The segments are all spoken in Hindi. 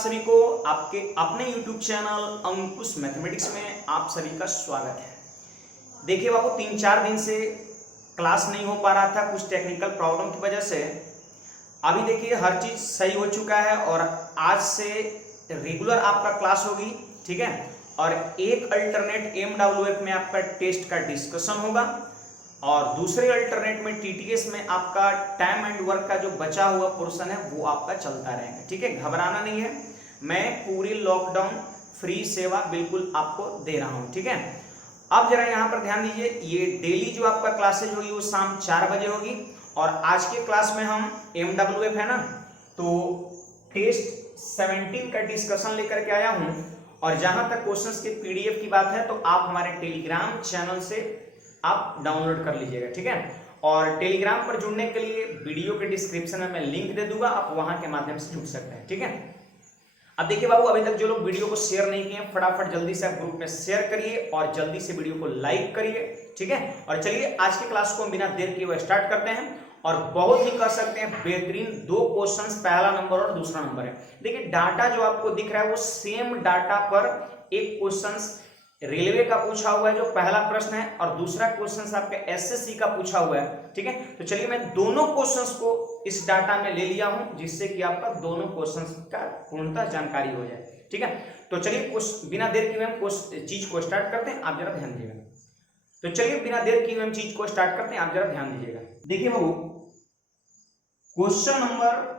सभी को आपके अपने YouTube चैनल अंकुश मैथमेटिक्स में आप सभी का स्वागत है। देखिए बाबू, 3-4 दिन से क्लास नहीं हो पा रहा था कुछ टेक्निकल प्रॉब्लम की वजह से। अभी देखिए हर चीज़ सही हो चुका है और आज से रेगुलर आपका क्लास होगी, ठीक है। और एक अल्टरनेट MWF में आपका टेस्ट का डिस्कशन होगा और दूसरे अल्टरनेट में TTS में आपका टाइम एंड वर्क का जो बचा हुआ पोर्शन है वो आपका चलता रहेगा, ठीक है। घबराना नहीं है, मैं पूरी लॉकडाउन फ्री सेवा बिल्कुल आपको दे रहा हूँ, ठीक है। अब जरा यहाँ पर ध्यान दीजिए, ये डेली जो आपका क्लासेज होगी वो शाम 4 बजे होगी और आज के क्लास में हम MWF है ना, तो टेस्ट 17 का डिस्कशन लेकर के आया हूँ। और जहां तक क्वेश्चंस के PDF की बात है तो आप हमारे टेलीग्राम चैनल से आप डाउनलोड कर लीजिएगा, ठीक है। और टेलीग्राम पर जुड़ने के लिए वीडियो के डिस्क्रिप्शन में मैं लिंक दे दूंगा, आप वहां के माध्यम से जुड़ सकते हैं, ठीक है। अब देखिए बाबू, अभी तक जो लोग वीडियो को शेयर नहीं किए फटाफट जल्दी से आप ग्रुप में शेयर करिए और जल्दी से वीडियो को लाइक करिए, ठीक है। और चलिए आज की क्लास को बिना देर किए हुए स्टार्ट करते हैं और बहुत ही कर सकते हैं बेहतरीन 2 क्वेश्चंस, पहला नंबर और दूसरा नंबर है। देखिए डाटा जो आपको दिख रहा है वो सेम डाटा पर एक क्वेश्चंस रेलवे का पूछा हुआ है जो पहला प्रश्न है और दूसरा क्वेश्चन आपके SSC का पूछा हुआ है, ठीक है। तो चलिए मैं दोनों क्वेश्चंस को इस डाटा में ले लिया हूं जिससे कि आपका दोनों क्वेश्चंस का पूर्णतः जानकारी हो जाए, ठीक है। तो चलिए बिना देर किए हम चीज को स्टार्ट करते हैं, आप जरा ध्यान दीजिएगा। तो चलिए बिना देर किए हम चीज को स्टार्ट करते हैं, आप जरा ध्यान दीजिएगा। देखिए बाबू, क्वेश्चन नंबर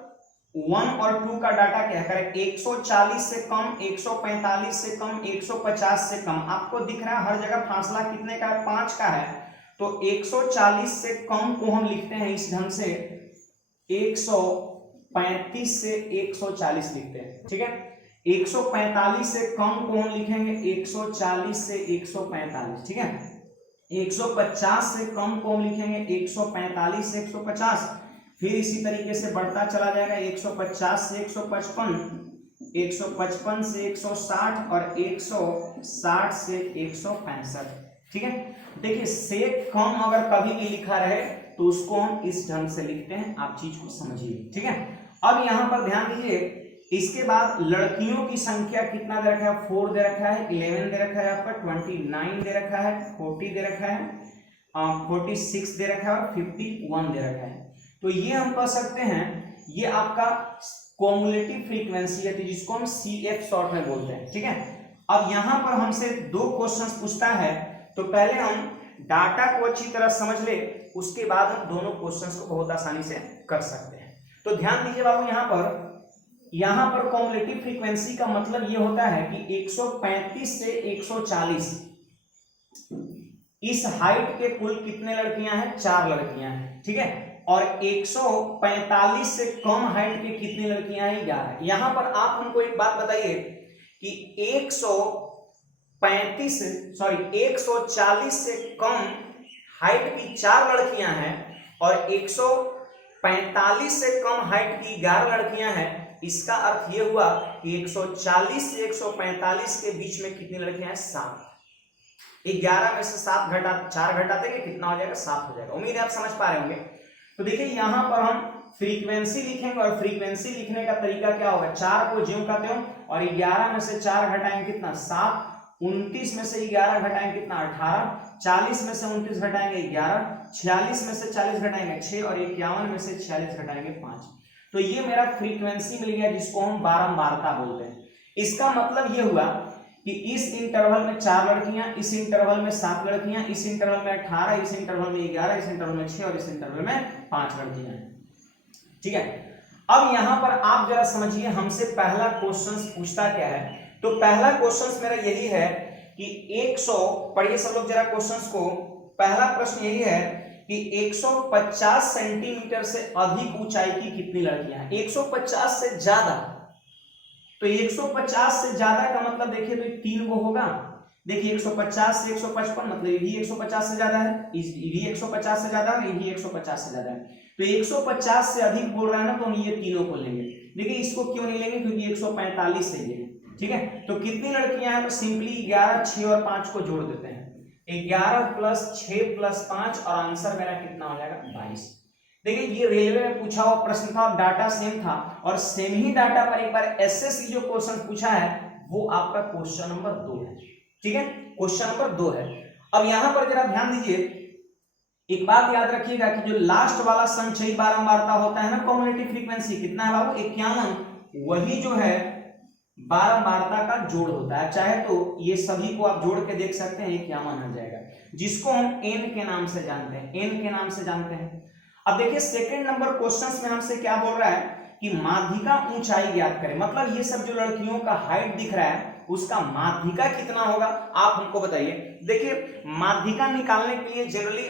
1 और 2 का डाटा क्या करें, 140 से कम, 145 से कम, 150 से कम। आपको दिख रहा है हर जगह फासला कितने का है, 5 का है। तो 140 से कम को हम लिखते हैं इस ढंग से, 135 से 140 लिखते हैं, ठीक है। 145 से कम को हम लिखेंगे 140 से 145, ठीक है। 150 से कम को हम लिखेंगे 145 से 150। फिर इसी तरीके से बढ़ता चला जाएगा, 150 से 155, 155 से 160 और 160 से 165, ठीक है। देखिए से कम अगर कभी भी लिखा रहे तो उसको हम इस ढंग से लिखते हैं, आप चीज को समझिए, ठीक है। अब यहां पर ध्यान दीजिए, इसके बाद लड़कियों की संख्या कितना दे रखा है, 4 दे रखा है, 11 दे रखा है, आपका 29 दे रखा है, 40 दे रखा है, 46 दे रखा है और 51 दे रखा है। तो ये हम कह सकते हैं ये आपका कॉम्युलेटिव फ्रीक्वेंसी है जिसको हम CF शॉर्ट में बोलते हैं, ठीक है। अब यहां पर हमसे 2 क्वेश्चंस पूछता है तो पहले हम डाटा को अच्छी तरह समझ ले, उसके बाद हम दोनों क्वेश्चंस को बहुत आसानी से कर सकते हैं। तो ध्यान दीजिए बाबू, यहां पर कॉम्युलेटिव फ्रीक्वेंसी का मतलब ये होता है कि 135 से 140 इस हाइट के कुल कितने लड़कियां हैं, 4 लड़कियां हैं, ठीक है। और 145 से कम हाइट के कितनी लड़कियां हैं, 11। यहां पर आप हमको एक बात बताइए कि 140 से कम हाइट की 4 लड़कियां हैं और 145 से कम हाइट की 11 लड़कियां हैं। इसका अर्थ यह हुआ कि 140 से 145 के बीच में कितनी लड़कियां हैं, 7। 11 में से 7 4 घटा देंगे, कितना हो जाएगा, 7 हो जाएगा। उम्मीद है आप समझ पा रहे होंगे। तो देखिए यहां पर हम फ्रीक्वेंसी लिखेंगे और फ्रीक्वेंसी लिखने का तरीका क्या होगा, 4 को ज्यों का त्यों और 11 में से 4 घटाएंगे कितना, 7, 29 में से 11 घटाएंगे कितना, 18, 40 में से 29 घटाएंगे 11, 46 में से 40 घटाएंगे 6 और 51 में से 46 घटाएंगे 5। तो ये मेरा फ्रीक्वेंसी मिल गया जिसको हम बारंबारता बोलते हैं। इसका मतलब ये हुआ कि इस इंटरवल में 4 लड़कियां, इस इंटरवल में 7 लड़कियां, इस इंटरवल में 18, इस इंटरवल में 11, इस इंटरवल में 6 और इस इंटरवल में 5 लड़कियां हैं, ठीक है। अब यहां पर आप जरा समझिए, हमसे पहला क्वेश्चन पूछता क्या है। तो पहला क्वेश्चन मेरा यही है कि 100, पढ़िए सब लोग जरा क्वेश्चन को। पहला प्रश्न यही है कि 150 सेंटीमीटर से अधिक ऊंचाई की कितनी लड़कियां हैं, 150 से ज्यादा। तो 150 से ज्यादा का मतलब देखिए तो 3 गो होगा। देखिए 150 से 155 मतलब ये भी 150 से ज्यादा है, ये भी 150 से ज्यादा है, ये भी 150 से ज्यादा है। तो 150 से अधिक बोल रहा है ना, तो हम ये तीनों को लेंगे। देखिए इसको क्यों नहीं लेंगे, क्योंकि 145 से ये है, ठीक है। तो कितनी लड़कियां हैं, तो सिंपली 11, 6 और 5 को जोड़ देते हैं, 11 + 6 + 5 और आंसर मेरा कितना हो जाएगा, 22। देखिए ये रेलवे में पूछा हुआ प्रश्न था और डाटा सेम था, और सेम ही डाटा पर एक बार एसएससी जो क्वेश्चन पूछा है वो आपका क्वेश्चन नंबर 2 है। ठीक है, क्वेश्चन नंबर 2 है। अब यहां पर जरा ध्यान दीजिए, एक बात याद रखिएगा कि जो लास्ट वाला संचयी बारंबारता होता है ना, कम्युलेटिव फ्रीक्वेंसी कितना है बाबू 51, वही जो है बारंबारता का जोड़ होता है। चाहे तो ये सभी को आप जोड़ के देख सकते हैं, 51 आ जाएगा, जिसको हम एन के नाम से जानते हैं, एन के नाम से जानते हैं। अब देखिए सेकंड नंबर क्वेश्चंस में हमसे क्या बोल रहा है कि माध्यिका ऊंचाई ज्ञात करें, मतलब ये सब जो लड़कियों का हाइट दिख रहा है उसका माध्यिका कितना होगा आप हमको बताइए। देखिए माध्यिका निकालने के लिए जनरली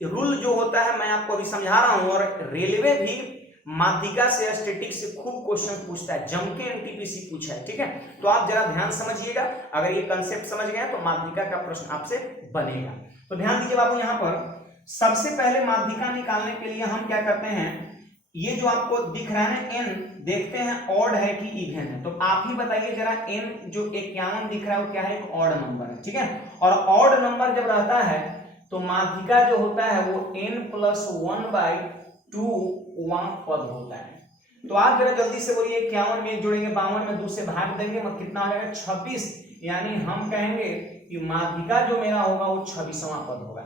रूल जो होता है मैं आपको अभी समझा रहा हूं, और रेलवे भी माध्यिका से स्टैटिस्टिक्स से खूब क्वेश्चन पूछता है, जम के एनटीपीसी पूछा है। ठीक है, तो आप जरा ध्यान समझिएगा, अगर ये कंसेप्ट समझ गए तो माध्यिका का प्रश्न आपसे बनेगा। तो ध्यान दीजिए बाबू, यहाँ पर सबसे पहले माध्यिका निकालने के लिए हम क्या करते हैं, ये जो आपको दिख रहा है ना एन, देखते हैं ऑड है कि इवन है, तो आप ही बताइए जरा एन जो 51 दिख रहा है वो क्या है, ऑड नंबर है। ठीक है, और ऑड नंबर जब रहता है तो माध्यिका जो होता है वो n+1/2 पद होता है। तो आप जरा जल्दी से बोलिए 51 में 1 जोड़ेंगे, 52 में 2 से भाग देंगे, कितना आ जाएगा 26, यानी हम कहेंगे कि माध्यिका जो मेरा होगा वो 26वां पद होगा।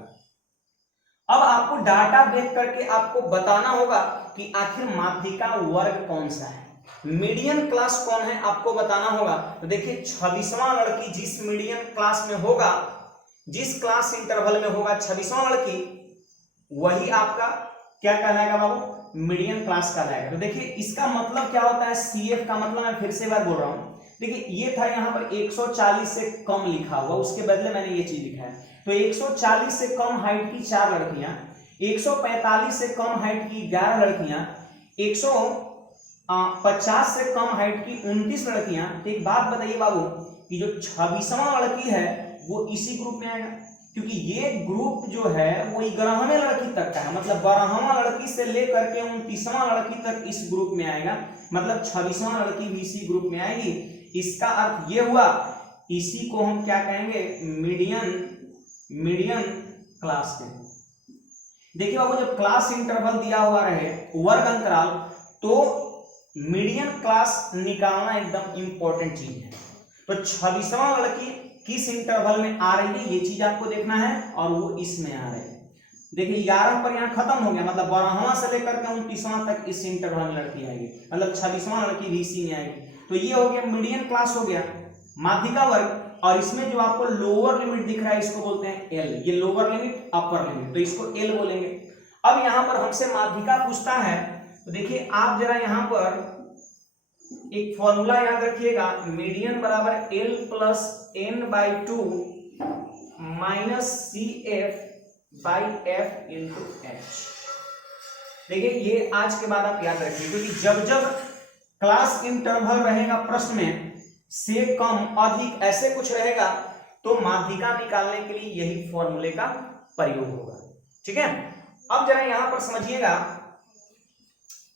अब आपको डाटा देख करके आपको बताना होगा कि आखिर माध्यिका वर्ग कौन सा है, मीडियन क्लास कौन है आपको बताना होगा। तो देखिए 26वां लड़की जिस मीडियन क्लास में होगा, जिस क्लास इंटरवल में होगा 26वां लड़की, वही आपका क्या कहलाएगा बाबू, मीडियन क्लास कहलाएगा। तो देखिए इसका मतलब क्या होता है, सीएफ का मतलब, मैं फिर से बार बोल रहा हूं, देखिए ये था यहाँ पर 140 से कम लिखा हुआ, उसके बदले मैंने ये चीज लिखा है। तो 140 से कम हाइट की 4 लड़कियां, 145 से कम हाइट की 11 लड़कियां, 150 से कम हाइट की 29 लड़कियां। तो एक बात बताइए बाबू कि जो 26वां लड़की है वो इसी ग्रुप में आएगा, क्योंकि ये ग्रुप जो है वो 11वें लड़की तक का है, मतलब 12वां लड़की से लेकर के 29वां लड़की तक इस ग्रुप में आएगा, मतलब 26वां लड़की भी इसी ग्रुप में आएगी। इसका अर्थ ये हुआ, इसी को हम क्या कहेंगे, मीडियन क्लास के। देखिए बाबू जब क्लास इंटरवल दिया हुआ रहे वर्ग अंतराल, तो मीडियन क्लास निकालना एकदम इंपॉर्टेंट चीज है। तो 26वां लड़की किस इंटरवल में आ रही है ये चीज आपको देखना है, और वो इसमें आ रही है। देखिए 11 पर यहाँ खत्म हो गया, मतलब 12वां से लेकर के 29वां तक इस इंटरवल में लड़की आएगी, मतलब 26वां लड़की भी इसी में आएगी। तो ये हो गया मीडियन क्लास, हो गया माध्यिका वर्ग। और इसमें जो आपको लोअर लिमिट दिख रहा है इसको बोलते हैं एल, ये लोअर लिमिट अपर लिमिट, तो इसको एल बोलेंगे। अब यहाँ पर हमसे माध्यिका पूछता है, तो देखिए आप जरा यहाँ पर एक फॉर्मूला याद रखिएगा, मीडियन बराबर L plus n/2 minus CF/F into H। देखिए ये आज के बाद आप याद रखिए, क्योंकि जब जब क्लास इंटरवल रहेगा प्रश्न में से कम अधिक ऐसे कुछ रहेगा, तो माध्यिका निकालने के लिए यही फॉर्मूले का प्रयोग होगा। ठीक है, अब जरा यहां पर समझिएगा,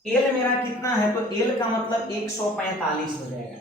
एल मेरा कितना है, तो एल का मतलब 145 हो जाएगा,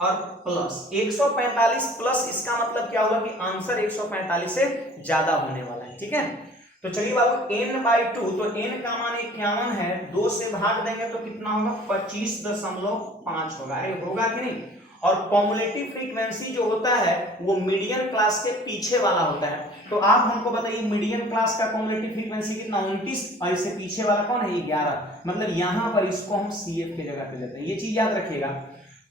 और प्लस 145 प्लस इसका मतलब क्या होगा कि आंसर 145 से ज्यादा होने वाला है। ठीक है, तो चलिए बाबू n/2, तो n का मान 51 है, 2 से भाग देंगे तो कितना होगा 25.5 होगा। अरे होगा कि नहीं। और कॉम्युलेटिव फ्रीक्वेंसी जो होता है वो मीडियन क्लास के पीछे वाला होता है। तो आप हमको बताइए मीडियन क्लास का कॉम्युलेटिव फ्रीक्वेंसी कितना, 29, और इससे पीछे वाला कौन है, ये 11, मतलब यहां पर इसको हम CF की जगह पे लेते हैं, ये चीज याद रखिएगा।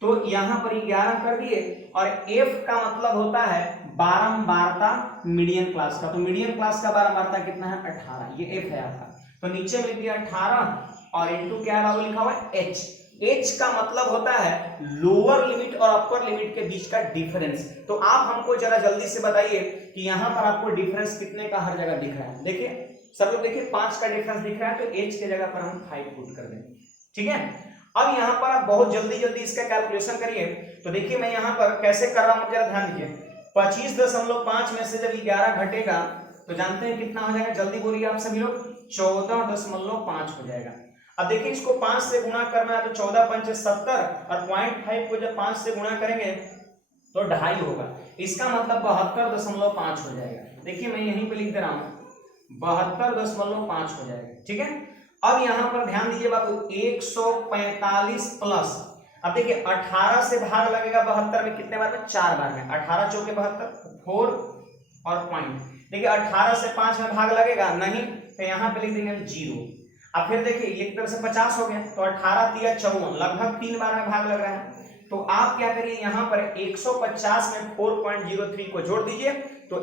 तो यहां पर 11 कर दिए, और F का मतलब होता है बारंबारता मीडियन क्लास का, तो मीडियन क्लास का बारंबारता कितना है 18, ये F है आपका। तो नीचे में लिख दिया 18, और इंटू क्या है बाबू लिखा हुआ है H। H का मतलब होता है लोअर लिमिट और अपर लिमिट के बीच का डिफरेंस। तो आप हमको जरा जल्दी से बताइए कि यहाँ पर आपको डिफरेंस कितने का हर जगह दिख रहा है। देखिए सब लोग देखिए 5 का डिफरेंस दिख रहा है, तो H के जगह पर हम 5 पुट कर देंगे। ठीक है, अब यहाँ पर आप बहुत जल्दी जल्दी इसका कैलकुलेशन करिए। तो देखिए मैं यहाँ पर कैसे कर रहा हूँ, जरा ध्यान दीजिए। 25.5 में से जब 11 घटेगा तो जानते हैं कितना हो जाएगा, जल्दी बोलिए आप सभी लोग, 14.5 हो जाएगा। अब देखिए इसको 5 से गुणा करना है, तो 14 × 5 = 70, और 0.5 को जब 5 से गुणा करेंगे तो 2.5 होगा, इसका मतलब 72.5 हो जाएगा। देखिए मैं यहीं पे लिख दे रहा हूँ 72.5 हो जाएगा। ठीक है, अब यहां पर ध्यान दीजिए बाबू 145 प्लस, अब देखिए 18 से भाग लगेगा 72 में कितने बार में, 4 बार में, 18 चौके 72, 4 और पॉइंट। देखिए 18 से 5 में भाग लगेगा नहीं, तो यहाँ पे लिख देंगे हम 0। अब फिर देखिए एक तरफ से 50 हो गया, तो 18 तिया 54, लगभग 3 बार में भाग लग रहा है। तो आप क्या करिए, यहाँ पर 150 में 4.03 को जोड़ दीजिए, तो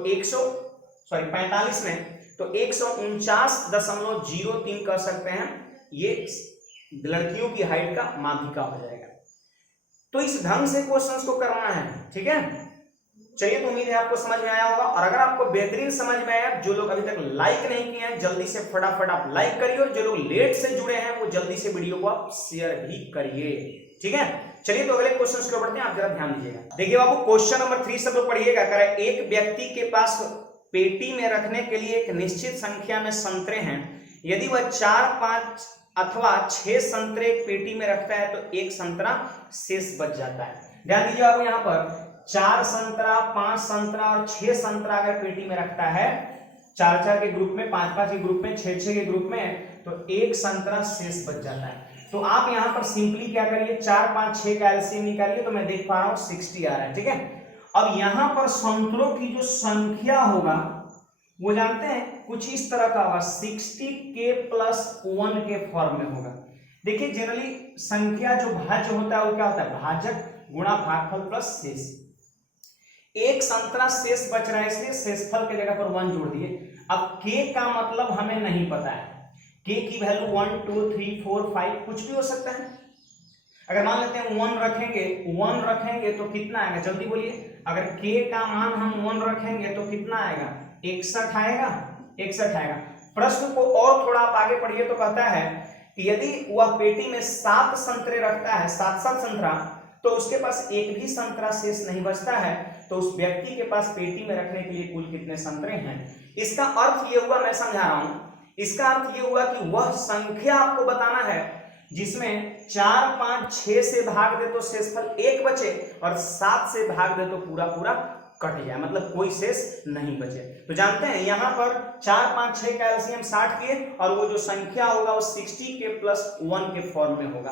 45 में तो 149.03 कर सकते हैं, ये लड़कियों की हाइट का माध्यिका हो जाएगा। तो इस ढंग से क्वेश्चंस को करना है। ठीक है, चलिए, तो उम्मीद है आपको समझ में आया होगा। और अगर आपको बेहतरीन समझ में आया, जो लोग अभी तक लाइक नहीं किए हैं जल्दी से फटाफट आप लाइक करिए, और जो लोग लेट से जुड़े हैं वो जल्दी से वीडियो को आप शेयर भी करिए। ठीक है, चलिए तो अगले क्वेश्चन की ओर बढ़ते हैं, आप जरा ध्यान दीजिएगा। देखिए बाबू क्वेश्चन नंबर 3 सब लोग पढ़िएगा। कह रहा है एक व्यक्ति के पास पेटी में रखने के लिए एक निश्चित संख्या में संतरे हैं, यदि वह 4, 5 अथवा 6 संतरे एक पेटी में रखता है तो एक संतरा शेष बच जाता है। ध्यान दीजिए आपको, यहाँ पर 4 संतरा, 5 संतरा और 6 संतरा अगर पेटी में रखता है, 4-4 के ग्रुप में, 5-5 के ग्रुप में, 6-6 के ग्रुप में, तो एक संतरा शेष बच जाता है। तो आप यहाँ पर सिंपली क्या करिए, 4, 5, 6 का एलसीएम निकालिए, तो मैं देख पा रहा हूँ 60 आ रहा है। ठीक है, अब यहाँ पर संतरों की जो संख्या होगा वो जानते हैं कुछ इस तरह का होगा, 60k + 1 के फॉर्म में होगा। देखिए जनरली संख्या जो भाज्य होता है वो क्या होता है, भाजक गुणा भागफल प्लस शेष। एक संतरा शेष बच रहा है, इसलिए शेषफल के जगह पर 1 जोड़ दिए। अब k का मतलब हमें नहीं पता है, k की वैल्यू 1, 2, 3, 4, 5 कुछ भी हो सकता है। अगर मान लेते हैं 1 रखेंगे तो कितना आएगा, जल्दी बोलिए। अगर k का मान हम 1 रखेंगे तो कितना आएगा, 61 आएगा, 61 आएगा। प्रश्न को और थोड़ा आप आगे पढ़िए तो कहता है कि यदि वह पेटी में 7 संतरे रखता है, 7-7 संतरा, तो उसके पास एक भी संतरा शेष नहीं बचता है, तो उस व्यक्ति के पास पेटी में रखने के लिए कुल कितने संतरे हैं। इसका अर्थ ये हुआ, मैं समझा रहा हूं, इसका अर्थ ये हुआ कि वह संख्या आपको बताना है जिसमें 4, 5, 6 से भाग दे तो शेषफल 1 बचे, और 7 से भाग दे तो पूरा पूरा कट जाए, मतलब कोई शेष नहीं बचे। तो जानते हैं यहाँ पर 4, 5, 6 का एलसीएम 60 के, और वो जो संख्या होगा वो 60k + 1 के फॉर्म में होगा।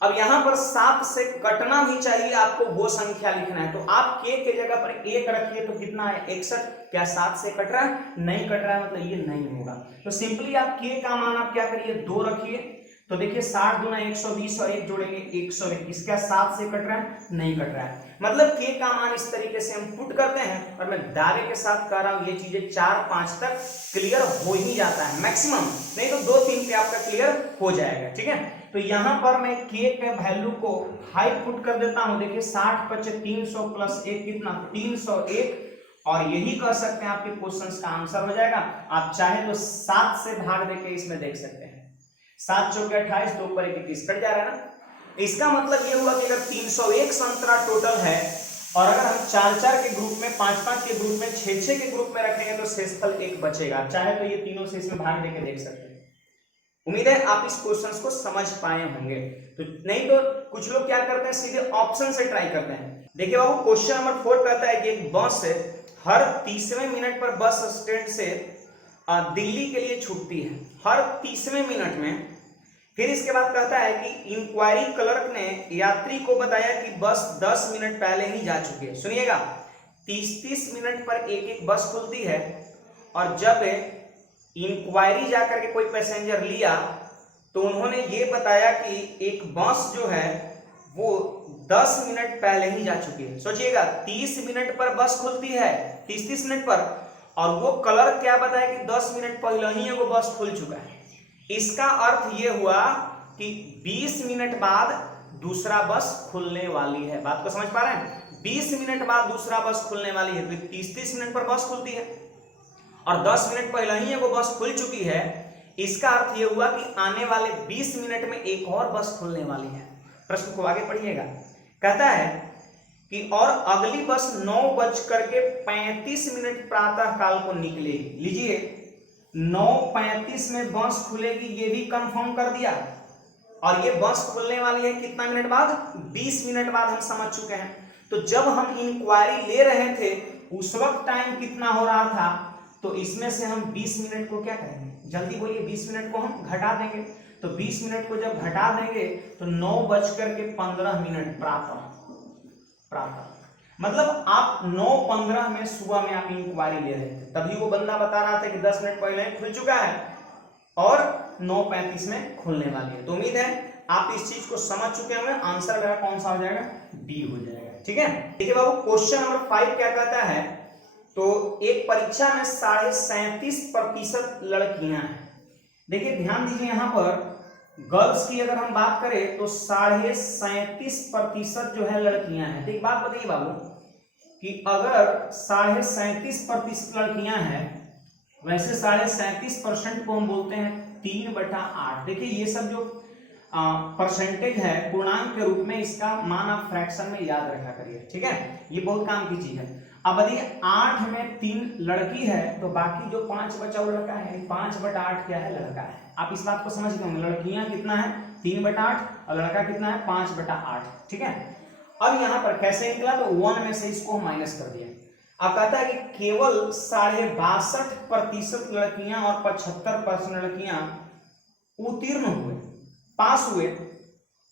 अब यहाँ पर 7 से कटना भी चाहिए, आपको वो संख्या लिखना है, तो आप k के जगह पर 1 रखिए तो कितना है, 61। क्या 7 से कट रहा है, नहीं कट रहा है, मतलब ये नहीं होगा। तो सिंपली आप k का मान आप क्या करिए, 2 रखिए, तो देखिए 60 दूना 120 और 1 जोड़ेंगे 121। क्या 7 से कट रहा है, नहीं कट रहा है, मतलब k का मान इस तरीके से हम पुट करते हैं। और मैं दावे के साथ कह रहा हूं, ये चीजें 4-5 तक क्लियर हो ही जाता है मैक्सिमम, नहीं तो 2-3 पे आपका क्लियर हो जाएगा। ठीक है, तो यहाँ पर मैं k के वैल्यू को 5 पुट कर देता हूं। देखिए 60 × 300 + 1 कितना, 301, और यही कह सकते हैं आपके क्वेश्चन का आंसर हो जाएगा। आप चाहे तो 7 से भाग देके इसमें देख सकते हैं, 7 चौके 28, 2 पर 21 कट जा रहा है ना। इसका मतलब ये हुआ कि अगर 301 संतरा टोटल है, और अगर हम 4-4 के ग्रुप में, 5-5 के ग्रुप में, 6-6 के ग्रुप में रखेंगे तो शेषफल 1 बचेगा। चाहे तो ये तीनों से इसमें भाग देके देख सकते हैं। उम्मीद है आप इस क्वेश्चन को समझ पाए होंगे। तो नहीं तो कुछ लोग क्या करते हैं, सीधे ऑप्शन से ट्राई करते हैं। देखिए बाबू क्वेश्चन नंबर 4 कहता है कि एक बस से हर 30वें मिनट पर बस स्टैंड से दिल्ली के लिए छूटती है, हर 30वें मिनट में। फिर इसके बाद कहता है कि इंक्वायरी क्लर्क ने यात्री को बताया कि बस 10 मिनट पहले ही जा चुकी है। सुनिएगा, 30-30 मिनट पर एक बस खुलती है, और जब इंक्वायरी जाकर के कोई पैसेंजर लिया तो उन्होंने ये बताया कि एक बस जो है वो 10 मिनट पहले ही जा चुकी है। सोचिएगा 30 मिनट पर बस खुलती है, 30-30 मिनट पर, और वो क्लर्क क्या बताया कि 10 मिनट पहले ही वो बस खुल चुका है। इसका अर्थ ये हुआ कि 20 मिनट बाद दूसरा बस खुलने वाली है। बात को समझ पा रहे हैं, 20 मिनट बाद दूसरा बस खुलने वाली है। तो 30-30 मिनट पर बस खुलती है और 10 मिनट पहले ही वो बस खुल चुकी है। इसका अर्थ ये हुआ कि आने वाले 20 मिनट में एक और बस खुलने वाली है। प्रश्न को आगे पढ़िएगा, कहता है कि और अगली बस 9:35 प्रातः काल को निकलेगी। लीजिए 9:35 में बस खुलेगी, ये भी कंफर्म कर दिया, और ये बस खुलने वाली है कितना मिनट बाद, 20 मिनट बाद, हम समझ चुके हैं। तो जब हम इंक्वायरी ले रहे थे उस वक्त टाइम कितना हो रहा था, तो इसमें से हम 20 मिनट को क्या करेंगे, जल्दी बोलिए, 20 मिनट को हम घटा देंगे। तो 20 मिनट को जब घटा देंगे तो 9:15 प्रातः मतलब आप 9:15 में सुबह में आप इंक्वायरी ले रहे थे, तभी वो बंदा बता रहा था कि 10 मिनट पहले खुल चुका है और 9:35 में खुलने वाली है। तो उम्मीद है आप इस चीज को समझ चुके होंगे। आंसर मेरा कौन सा हो जाएगा, डी हो जाएगा। ठीक है, देखिए बाबू क्वेश्चन नंबर 5 क्या कहता है, तो एक परीक्षा में 37.5% लड़कियां हैं। देखिए ध्यान दीजिए, यहां पर गर्ल्स की अगर हम बात करें तो 37.5% जो है लड़कियां हैं। तो एक बात बताइए बाबू कि अगर 37.5% लड़कियां हैं, वैसे 37.5% को हम बोलते हैं 3/8। देखिए ये सब जो परसेंटेज है पूर्णांक के रूप में, इसका मान आप फ्रैक्शन में याद रखा करिए। ठीक है, ये बहुत काम की चीज है। अब देखिए 8 में 3 लड़की है तो बाकी जो 5 बचा वो लड़का है, 5/8 क्या है, लड़का है। आप इस बात को समझ गए होंगे, लड़कियां कितना है 3/8 और लड़का कितना है 5/8। ठीक है, अब यहां पर कैसे निकला, तो 1 में से इसको माइनस कर दिया। अब कहता है कि केवल 62.5% लड़कियां और 75% लड़कियां उत्तीर्ण हुए, पास हुए,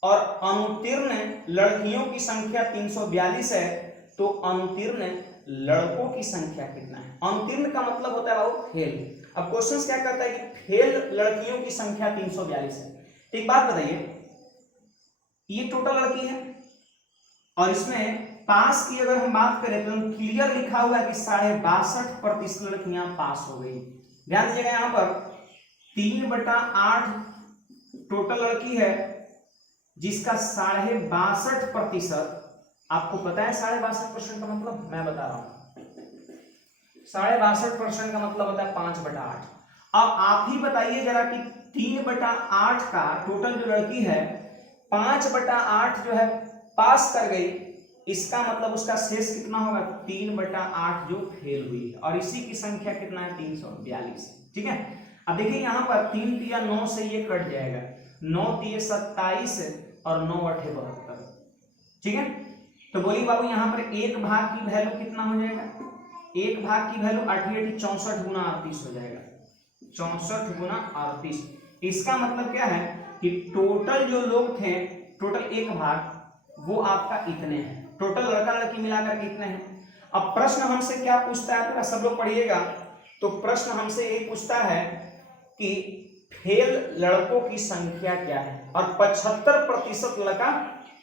और अनुत्तीर्ण लड़कियों की संख्या 342 है। तो अनुत्तीर्ण लड़कों की संख्या कितना है। अनुत्तीर्ण का मतलब होता है बाबू फेल। अब क्वेश्चन क्या कहता है कि फेल लड़कियों की संख्या 342 है। एक बात बताइए, ये टोटल लड़की है और इसमें पास की अगर हम बात करें तो क्लियर लिखा हुआ है कि 62.5% लड़कियां पास हो गई। ध्यान दीजिएगा, यहां पर 3/8 टोटल लड़की है जिसका 62.5%, आपको पता है 62.5% का मतलब, मैं बता रहा हूं 62.5% का मतलब होता है 5/8। अब आप ही बताइए जरा कि 3/8 का टोटल जो लड़की है 5/8 जो है पास कर गई, इसका मतलब उसका शेष कितना होगा 3/8 जो फेल हुई है, और इसी की संख्या कितना है 342। ठीक है, अब देखिए यहां पर 3 तिया 9 से ये कट जाएगा, 9 तिये 27 और 9 8 72। ठीक है, तो बोलिए बाबू यहां पर 1 भाग की वैल्यू कितना हो जाएगा, 1 भाग की वैल्यू 8 64 गुना 38 हो जाएगा, 64 गुना 38। इसका मतलब क्या है कि टोटल जो लोग थे, टोटल 1 भाग वो आपका इतने हैं, टोटल लड़का लड़की मिलाकर के इतने हैं। अब प्रश्न हमसे क्या पूछता है, सब लोग पढ़िएगा, तो प्रश्न हमसे यही पूछता है कि फेल लड़कों की संख्या क्या है, और 75% लड़का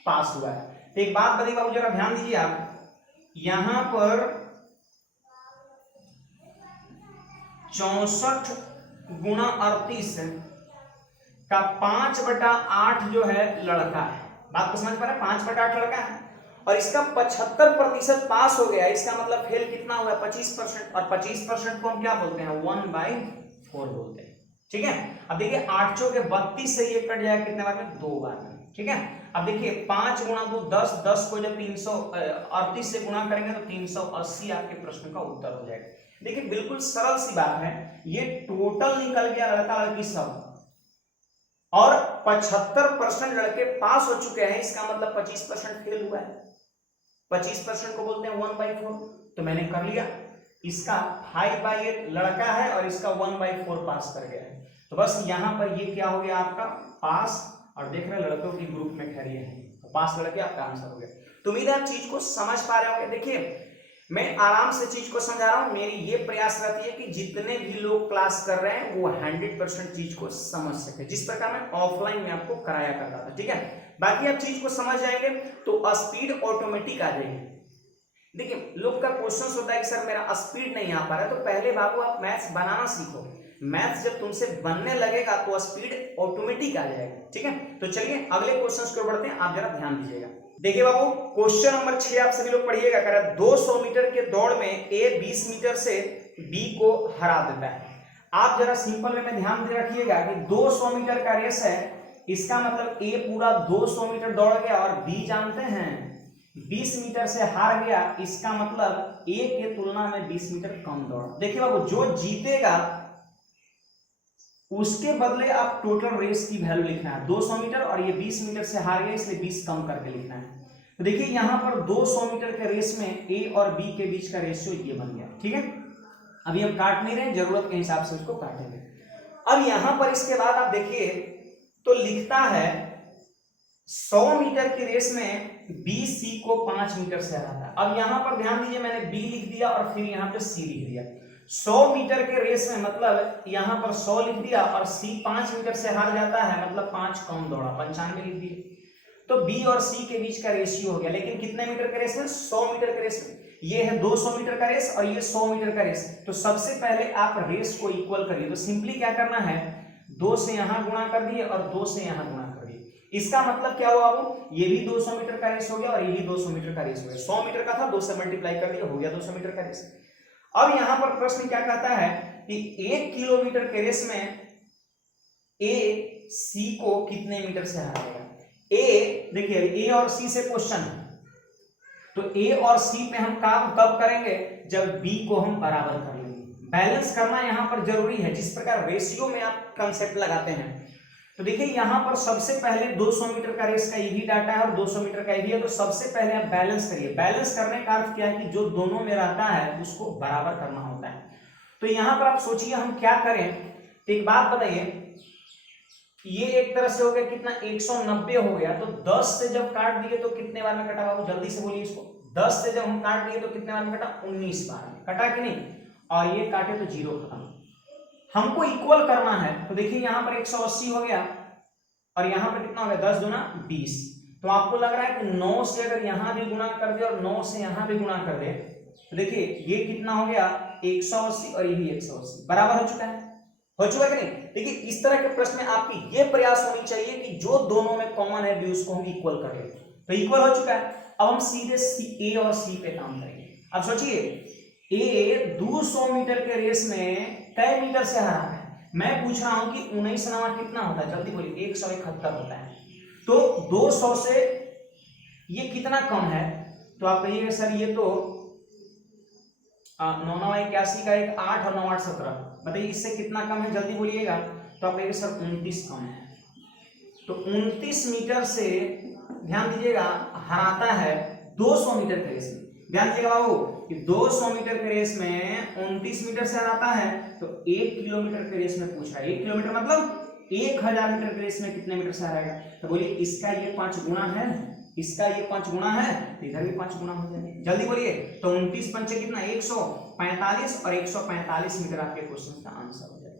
पास हुआ है। तो एक बात बताइए बाबू, जरा ध्यान दीजिए आप, यहां पर 64 गुना 38 का 5/8 जो है लड़का है। बात को समझ पा रहे हैं, 5/8 लड़का है और इसका 75% पास हो गया, इसका मतलब फेल कितना हुआ 25%, और 25% को हम क्या बोलते हैं 1/4 बोलते हैं। ठीक है, अब देखिए 8 चौके 32 से ये कट जाएगा कितने बार में, 2 बार में। ठीक है, अब देखिए 5 गुणा 2 10, 10 को जब 338 से गुणा करेंगे तो 380 आपके प्रश्न का उत्तर हो जाएगा। देखिए बिल्कुल सरल सी बात है, ये टोटल निकल गया लड़का लड़की सब, और 75% लड़के पास हो चुके हैं, इसका मतलब 25% फेल हुआ है। 25% को बोलते हैं 1/4, तो मैंने कर लिया, इसका 5/8 लड़का है और इसका 1/4 पास कर गया है। तो बस यहां पर ये क्या हो गया आपका पास, और देख रहे हैं लड़कों की ग्रुप में खड़ी है, तो पास लड़के आपका आंसर हो गया। तो उम्मीद है आप चीज को समझ पा रहे होंगे। देखिए मैं आराम से चीज को समझा रहा हूं, मेरी ये प्रयास रहती है कि जितने भी लोग क्लास कर रहे हैं वो 100% चीज को समझ सके, जिस प्रकार मैं ऑफलाइन में आपको कराया करता था। ठीक है, बाकी आप चीज को समझ जाएंगे तो स्पीड ऑटोमेटिक आ जाएगी। देखिए लोग का क्वेश्चन होता है कि सर मेरा स्पीड नहीं आ पा रहा है, तो पहले बाबू आप मैथ्स बनाना सीखो, मैथ्स जब तुमसे बनने लगेगा तो स्पीड ऑटोमेटिक आ जाएगा। ठीक है, तो चलिए अगले क्वेश्चन की ओर बढ़ते हैं, आप जरा ध्यान दीजिएगा। देखिए बाबू क्वेश्चन नंबर 6 आप सभी लोग पढ़िएगा, कह रहा है 200 मीटर के दौड़ में ए 20 मीटर से बी को हरा देता है। आप जरा सिंपल वे में ध्यान दे रखिएगा कि 200 मीटर का रेस है, इसका मतलब ए पूरा 200 मीटर दौड़ गया और बी जानते हैं 20 मीटर से हार गया, इसका मतलब ए के तुलना में 20 मीटर कम दौड़। देखिए बाबू जो जीतेगा उसके बदले आप टोटल रेस की वैल्यू लिखना है 200 मीटर, और ये 20 मीटर से हार गया इसलिए 20 कम करके लिखना है। तो देखिए यहां पर 200 मीटर के रेस में ए और बी के बीच का रेशियो ये बन गया। ठीक है, अभी हम काट नहीं रहे, जरूरत के हिसाब से उसको काटेंगे। अब यहां पर इसके बाद आप देखिए तो लिखता है 100 मीटर की रेस में बी सी को 5 मीटर से हराता है। अब यहां पर ध्यान दीजिए, मैंने बी लिख दिया और फिर यहां पे सी लिख दिया। 100 मीटर के रेस में मतलब यहां पर 100 लिख दिया और सी 5 मीटर से हार जाता है, मतलब 5 कम दौड़ा, 95 लिख दिए। तो बी और सी के बीच का रेशियो हो गया, लेकिन कितने मीटर के रेस में? 100 मीटर के रेस में। ये है 200 मीटर का रेस और ये 100 मीटर का रेस। तो सबसे पहले आप रेस को इक्वल करिए। तो सिंपली क्या करना है, 2 से यहां गुणा कर दिए और 2 से यहां गुणा कर दिए। इसका मतलब क्या हुआ बाबू, ये भी 200 मीटर का रेस हो गया और ये भी 200 मीटर का रेस हो गया। 100 मीटर का था, 2 से मल्टीप्लाई कर दिया, हो गया 200 मीटर का रेस। अब यहां पर प्रश्न क्या कहता है कि 1 किलोमीटर के रेस में ए सी को कितने मीटर से हराएगा। ए देखिए, ए और सी से क्वेश्चन है, तो ए और सी पे हम काम कब करेंगे, जब बी को हम बराबर कर लेंगे। बैलेंस करना यहां पर जरूरी है, जिस प्रकार रेशियो में आप कंसेप्ट लगाते हैं। तो देखिए यहां पर सबसे पहले 200 मीटर का रेस का ये भी डाटा है और 200 मीटर का ये भी है। तो सबसे पहले आप बैलेंस करिए। बैलेंस करने का अर्थ क्या है कि जो दोनों में रहता है उसको बराबर करना होता है। तो यहां पर आप सोचिए हम क्या करें। तो एक बात बताइए, ये एक तरह से हो गया कितना, 190 हो गया। तो 10 से जब काट दिए तो कितने बार में कटा बाबू, जल्दी से बोलिए इसको। 10 से जब हम काट दिए तो कितने बार में कटा, 19 बार में कटा कि नहीं। और ये काटे तो 0 खत्म। हमको इक्वल करना है। तो देखिए यहां पर 180 हो गया और यहां पर कितना हो गया, 10 दूना 20। तो आपको लग रहा है कि 9 से अगर यहां भी गुणा कर दे और 9 से यहां भी गुणा कर दे तो देखिए ये कितना हो गया, 180 और ये भी 180 बराबर हो चुका है। हो चुका है कि नहीं। देखिए इस तरह के प्रश्न में आपकी ये प्रयास होनी चाहिए कि जो दोनों में कॉमन है भी उसको हम इक्वल कर ले। तो इक्वल हो चुका है। अब हम सीधे ए और सी पे काम करेंगे। अब सोचिए ए 200 मीटर के रेस में कई मीटर से हरा है। मैं पूछ रहा हूं कि 19 नवा कितना होता है, जल्दी बोलिए। 171 होता है। तो 200 से ये कितना कम है, तो आप कहिएगा सर ये तो 9 9 81 का एक 8 और 9 8 17, बताइए इससे कितना कम है, जल्दी बोलिएगा। तो आप कहिएगा सर 29 कम है। तो 29 मीटर से ध्यान दीजिएगा हराता है 200 मीटर के रेस में। ध्यान दीजिएगा बाबू कि 200 मीटर के रेस में 29 मीटर से हराता है। तो 1 किलोमीटर के रेस में पूछ रहा है, 1 किलोमीटर मतलब 1000 मीटर के रेस में कितने मीटर से हराएगा। तो बोलिए इसका ये 5 गुना है, इसका ये 5 गुना है, तो इधर भी 5 गुना हो जाएगा। जल्दी बोलिए। तो 29 पंचे कितना, 145 और 145 मीटर आपके क्वेश्चन का आंसर हो जाएगा।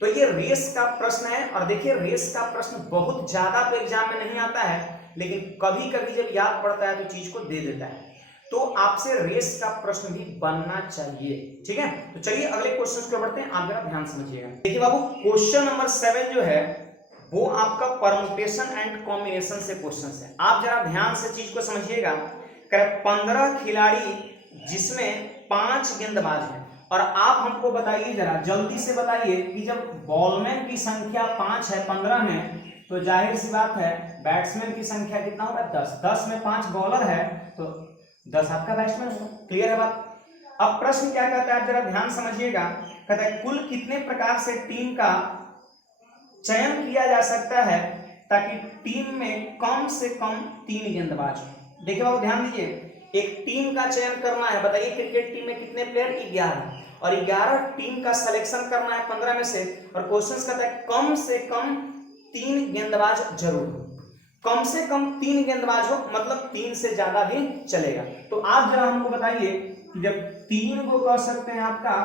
तो ये रेस का प्रश्न है। और देखिए रेस का प्रश्न बहुत ज्यादा तो एग्जाम में नहीं आता है, लेकिन कभी कभी जब याद पड़ता है तो चीज को दे देता है। तो आपसे रेस का प्रश्न भी बनना चाहिए, ठीक है। तो चलिए अगले क्वेश्चन पे बढ़ते हैं, आप जरा ध्यान समझिएगा। देखिए बाबू क्वेश्चन नंबर 7 जो है वो आपका परमुटेशन एंड कॉम्बिनेशन से क्वेश्चन है। आप जरा ध्यान से चीज को समझिएगा। 15 खिलाड़ी जिसमें 5 गेंदबाज हैं, और आप हमको बताइए जरा जल्दी से बताइए कि जब बॉलमैन की संख्या 5 है 15 में, तो जाहिर सी बात है बैट्समैन की संख्या कितना होगा, 10। 10 में 5 बॉलर है तो 10 आपका बैट्समैन होगा। क्लियर है बात। अब प्रश्न क्या कहता है, आप जरा ध्यान समझिएगा। कहता है कुल कितने प्रकार से टीम का चयन किया जा सकता है ताकि टीम में कम से कम 3 गेंदबाज हो। देखिए बाबू ध्यान दीजिए, एक टीम का चयन करना है। बताइए क्रिकेट टीम में कितने प्लेयर, 11, और 11 टीम का सिलेक्शन करना है 15 में से। और क्वेश्चन कहता है कम से कम 3 गेंदबाज जरूर हो। कम से कम 3 गेंदबाज हो, मतलब 3 से ज्यादा भी चलेगा। तो आप जरा हमको बताइए कि जब 3 को कह सकते हैं आपका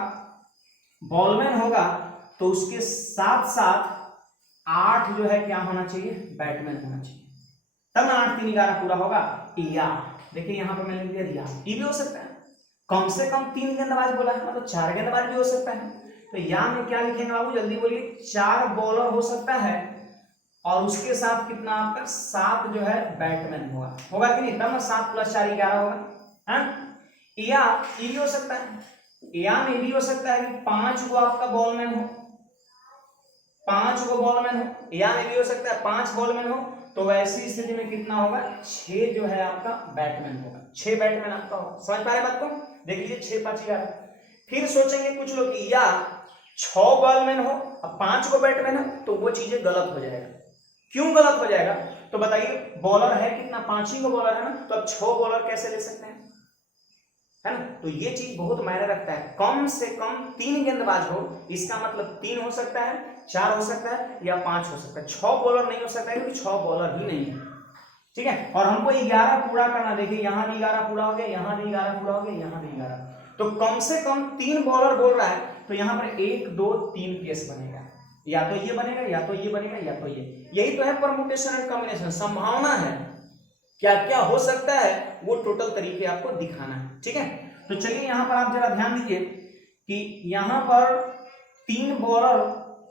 बॉलमैन होगा, तो उसके साथ साथ 8 जो है क्या होना चाहिए, बैटमैन होना चाहिए, तब ना 8 3 11 पूरा होगा। या देखिए यहां पर मैंने लिख दिया, ये भी हो सकता है। कम से कम 3 गेंदबाज बोला है, मतलब 4 गेंदबाज भी हो सकता है। तो यहां में क्या लिखेंगे बाबू, जल्दी बोलिए। 4 बॉलर हो सकता है और उसके साथ कितना आपका 7 जो है बैटमैन होगा कि नहीं, तब ना 7 + 4 11 होगा। या ये भी हो सकता है, या में भी हो सकता है कि 5 को आपका बॉलमैन हो, 5 को बॉलमैन हो। या में भी हो सकता है 5 बॉलमैन हो, तो वैसी स्थिति में कितना होगा, 6 जो है आपका बैटमैन होगा। 6 बैटमैन आपका होगा। समझ पा रहे बात को, देख लीजिए 6 5 11। फिर सोचेंगे कुछ लोग या 6 बॉलमैन हो और 5 को बैटमैन हो, तो वो चीजें गलत हो जाएगा। क्यों गलत हो जाएगा, तो बताइए बॉलर है कितना, 5 ही को बॉलर है ना, तो अब 6 बॉलर कैसे ले सकते हैं, है ना। तो ये चीज बहुत मायने रखता है, कम से कम 3 गेंदबाज हो, इसका मतलब 3 हो सकता है, 4 हो सकता है या 5 हो सकता है, 6 बॉलर नहीं हो सकता है क्योंकि 6 बॉलर ही नहीं है, ठीक है। और हमको 11 पूरा करना, देखिए यहाँ भी 11 पूरा हो गया, यहाँ भी 11 पूरा हो गया, यहाँ भी 11, तो कम से कम 3 बॉलर बोल रहा है, तो यहाँ पर 1 2 3 केस बनेगा, या तो ये बनेगा या तो ये बनेगा या तो ये, यही तो है परमुटेशन एंड कॉम्बिनेशन, संभावना है, क्या क्या हो सकता है वो टोटल तरीके आपको दिखाना है, ठीक है। तो चलिए यहाँ पर आप जरा ध्यान दीजिए कि यहाँ पर 3 बॉलर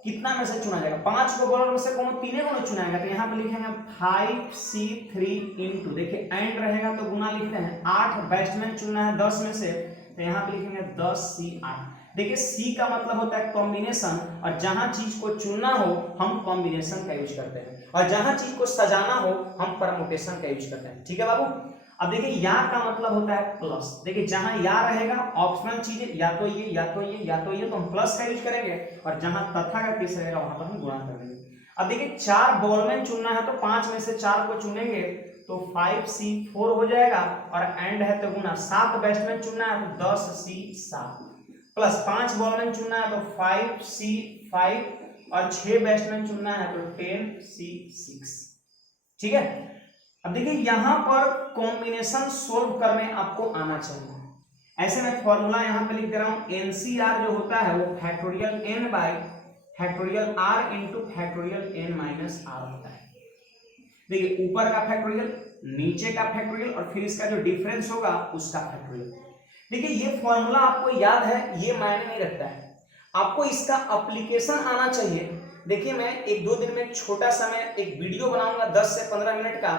कितना में से चुना जाएगा, 5 को बॉलर में से कौन 3 को चुनाएगा, तो यहाँ पे लिखेंगे 5C3 इंटू, देखिए एंड रहेगा तो गुना लिखते हैं, 8 बैट्समैन चुनना है 10 में से, तो यहाँ पे लिखेंगे 10C8। देखिए सी का मतलब होता है कॉम्बिनेशन, और जहां चीज को चुनना हो हम कॉम्बिनेशन का यूज करते हैं, और जहां चीज को सजाना हो हम परमुटेशन का यूज करते हैं, ठीक है बाबू। अब देखिए या का मतलब होता है प्लस, देखिए जहां या रहेगा ऑप्शनल चीजें, या तो ये या तो ये या तो ये, तो हम प्लस का यूज करेंगे, और जहां तथा का केस रहेगा वहां पर हम गुणा कर देंगे। अब देखिए 4 बॉलमैन चुनना है, तो 5 में से 4 को चुनेंगे तो 5C4 हो जाएगा, और एंड है तो गुना, 7 बैट्समैन चुनना है तो 10C7 प्लस 5 बॉलमैन चुनना है तो 5C5, और 6 बैट्समैन चुनना है तो 10C6, ठीक है। अब देखिए यहां पर कॉम्बिनेशन सोल्व करने आपको आना चाहिए, ऐसे मैं फॉर्मूला यहां पे लिख दे रहा हूं, एनसीआर जो होता है वो factorial n bye factorial r into factorial n minus r होता है। देखिए ऊपर का फैक्टोरियल, नीचे का फैक्टोरियल, और फिर इसका जो डिफरेंस होगा उसका फैक्टोरियल। देखिए ये फॉर्मूला आपको याद है, ये मायने नहीं रखता है, आपको इसका एप्लीकेशन आना चाहिए। देखिए मैं 1-2 दिन में एक छोटा सा मैं एक वीडियो बनाऊंगा 10 से 15 मिनट का,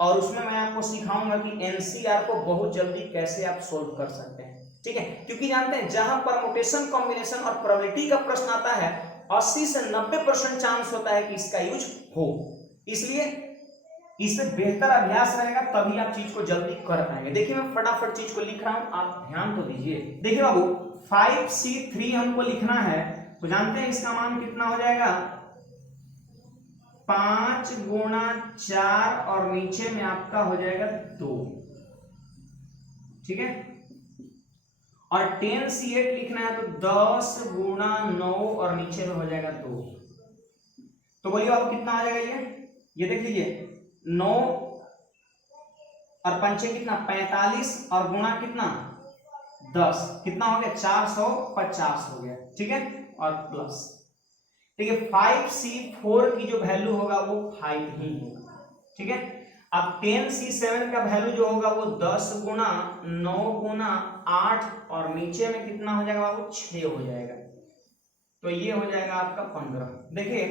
और उसमें मैं आपको सिखाऊंगा कि एनसीआर को बहुत जल्दी कैसे आप सोल्व कर सकते हैं, ठीक है। क्योंकि जानते हैं जहां परमुटेशन कॉम्बिनेशन और प्रोबेबिलिटी का प्रश्न आता है 80 से 90% चांस होता है कि इसका यूज हो, इसलिए इससे बेहतर अभ्यास रहेगा तभी आप चीज को जल्दी कर पाएंगे। देखिए मैं फटाफट चीज को लिख रहा हूं, आप ध्यान तो दीजिए। देखिए बाबू 5C3 हमको लिखना है, तो जानते हैं इसका मान कितना हो जाएगा, 5 गुणा 4 और नीचे में आपका हो जाएगा 2, ठीक है। और 10C8 लिखना है तो 10 गुणा 9 और नीचे में हो जाएगा 2, तो बोलिए बाबू कितना आ जाएगा ये देख लीजिए, 9 और 5 कितना 45, और गुणा कितना 10, कितना हो गया 450 हो गया, ठीक है, और प्लस, ठीक है 5C4 की जो वैल्यू होगा वो 5 ही होगा, ठीक है। अब 10C7 का वैल्यू जो होगा वो 10 गुणा 9 गुणा 8 और नीचे में कितना हो जाएगा वो 6 हो जाएगा, तो ये हो जाएगा आपका 15। देखिए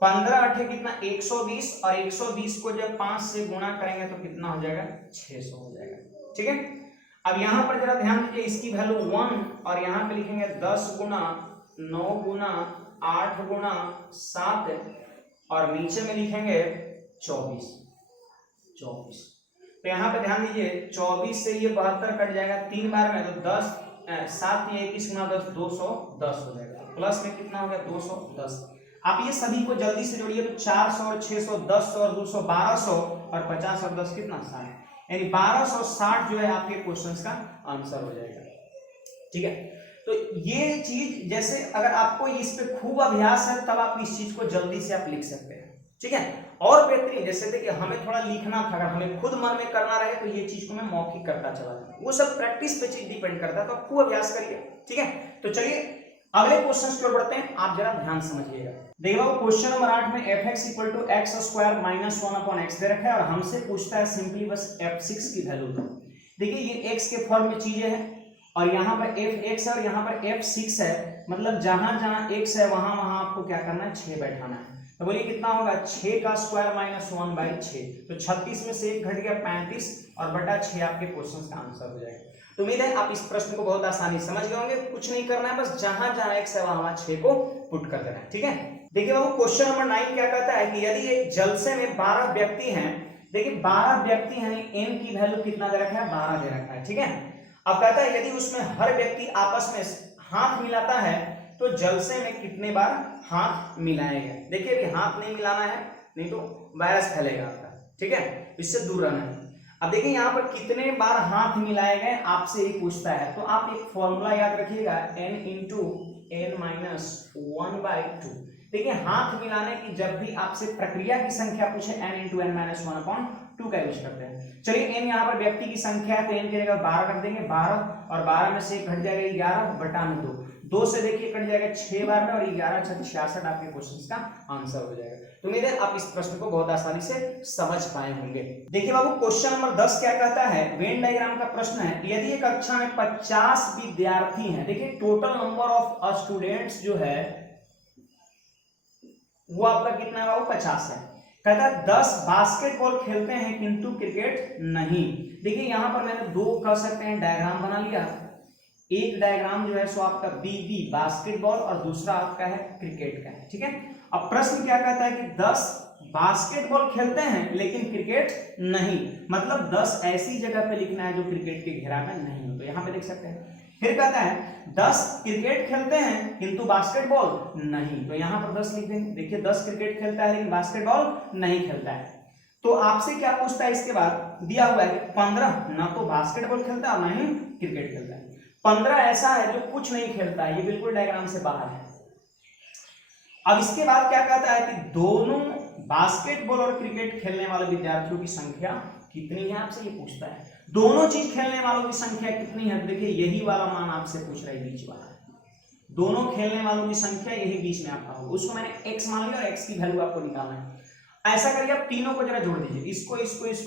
15 8 कितना 120, और 120 को जब 5 से गुणा करेंगे तो कितना हो जाएगा 600 हो जाएगा, ठीक है। अब यहां पर जरा ध्यान दीजिए, इसकी वैल्यू 1, और यहां पे लिखेंगे 10 गुणा 9 गुणा 8 गुणा 7, और नीचे में लिखेंगे 24। तो यहाँ पे ध्यान दीजिए 24 से ये 72 कट जाएगा 3 बार में, तो 10 7 या 21 गुणा 10 210 हो जाएगा, प्लस में कितना हो गया 210। आप ये सभी को जल्दी से जोड़िए, तो 400 और 600 10 और 200 1200 और 50 और 10 कितना 60, यानी 1260 जो है आपके क्वेश्चंस का आंसर हो जाएगा, ठीक है। तो ये चीज जैसे अगर आपको इस पे खूब अभ्यास है तब आप इस चीज को जल्दी से आप लिख सकते हैं, ठीक है। और बेहतरीन जैसे देखिए हमें थोड़ा लिखना था, अगर हमें खुद मन में करना रहे तो ये चीज को मैं मौखिक करता चला जाऊँ, वो सब प्रैक्टिस पे चीज डिपेंड करता है, तो आप खूब अभ्यास करिए, ठीक है। तो चलिए अगले क्वेश्चन की ओर बढ़ते हैं, आप जरा ध्यान समझिएगा। देखिए क्वेश्चन नंबर 8 में fx = x² - 1/x दे रखा है, और हमसे पूछता है सिंपली बस f6 की वैल्यू दो। देखिए ये x के फॉर्म में चीजें हैं, और यहाँ पर fx है और यहाँ पर f6 है, मतलब जहां जहां x है वहां वहां आपको क्या करना है 6 बैठाना है। तो बोलिए कितना होगा 6 का स्क्वायर माइनस 1/6, तो 36 में से 1 घट गया 35 और बटा 6 आपके क्वेश्चन का आंसर हो जाएगा। तो उम्मीद है आप इस प्रश्न को बहुत आसानी समझ गए होंगे, कुछ नहीं करना है, बस जहां जहां x है वहां 6 को पुट कर देना है, ठीक है। देखिए बाबू क्वेश्चन नंबर 9 क्या कहता है कि यदि एक जलसे में 12 व्यक्ति हैं, देखिए 12 व्यक्ति हैं, n की वैल्यू कितना दे रखा है 12 दे रखा है, ठीक है। अब कहता है यदि उसमें हर व्यक्ति आपस में हाथ मिलाता है तो जलसे में कितने बार हाथ मिलाएंगे। देखिए अभी हाथ नहीं मिलाना है, नहीं तो वायरस फैलेगा आपका, ठीक है, इससे दूर रहना है। अब देखिए यहाँ पर कितने बार हाथ मिलाए गए आपसे ही पूछता है, तो आप एक फॉर्मूला याद रखिएगा, n इंटू एन माइनस 1/2। देखिए हाथ मिलाने की जब भी आपसे प्रक्रिया की संख्या पूछे n इंटू एन माइनस 1/2 का यूज करते हैं। चलिए n यहाँ पर व्यक्ति की संख्या है तो n की जगह 12 रख देंगे, 12 और 12 में से घट जाएगा 11 बटा में 2 से देखिए कट जाएगा 6 बार में, और 11 6 66 आपके क्वेश्चन का आंसर हो जाएगा। तो उम्मीद है आप इस प्रश्न को बहुत आसानी से समझ पाए होंगे। देखिए बाबू क्वेश्चन नंबर 10 क्या कहता है, वेन डायग्राम का प्रश्न है। यदि एक कक्षा में 50 विद्यार्थी हैं, देखिए टोटल नंबर ऑफ स्टूडेंट्स जो है वो आपका कितना है बाबू 50 है। कहता है 10 बास्केटबॉल खेलते हैं किंतु क्रिकेट नहीं। देखिए यहां पर मैंने दो कह सकते हैं डायग्राम बना लिया। एक डायग्राम जो है सो आपका बीबी बास्केटबॉल और दूसरा आपका है क्रिकेट का है, ठीक है। अब प्रश्न क्या कहता है कि 10 बास्केटबॉल खेलते हैं लेकिन क्रिकेट नहीं, मतलब 10 ऐसी जगह पे लिखना है जो क्रिकेट के घेरा में नहीं हो, तो यहां पे देख सकते हैं। फिर कहता है 10 क्रिकेट खेलते हैं किंतु बास्केटबॉल नहीं, तो यहां पर 10 लिख देंगे। देखिए 10 क्रिकेट खेलता है लेकिन बास्केटबॉल नहीं खेलता है। तो आपसे क्या पूछता है इसके बाद, दिया हुआ है 15 ना तो बास्केटबॉल खेलता है और ना ही क्रिकेट खेलता है। 15 ऐसा है जो कुछ नहीं खेलता है, ये बिल्कुल डायग्राम से बाहर है। अब इसके बाद क्या कहता है कि दोनों बास्केटबॉल और क्रिकेट खेलने वाले विद्यार्थियों की संख्या कितनी है, आपसे ये पूछता है। दोनों चीज खेलने वालों की संख्या कितनी है, देखिए यही वाला मान आपसे पूछ रहा है, बीच वाला। दोनों खेलने वालों की संख्या यही बीच में आपका होगा, उसको मैंने x मान लिया और x की वैल्यू आपको निकालना है। ऐसा करिए आप तीनों को जरा जोड़ दीजिए, इसको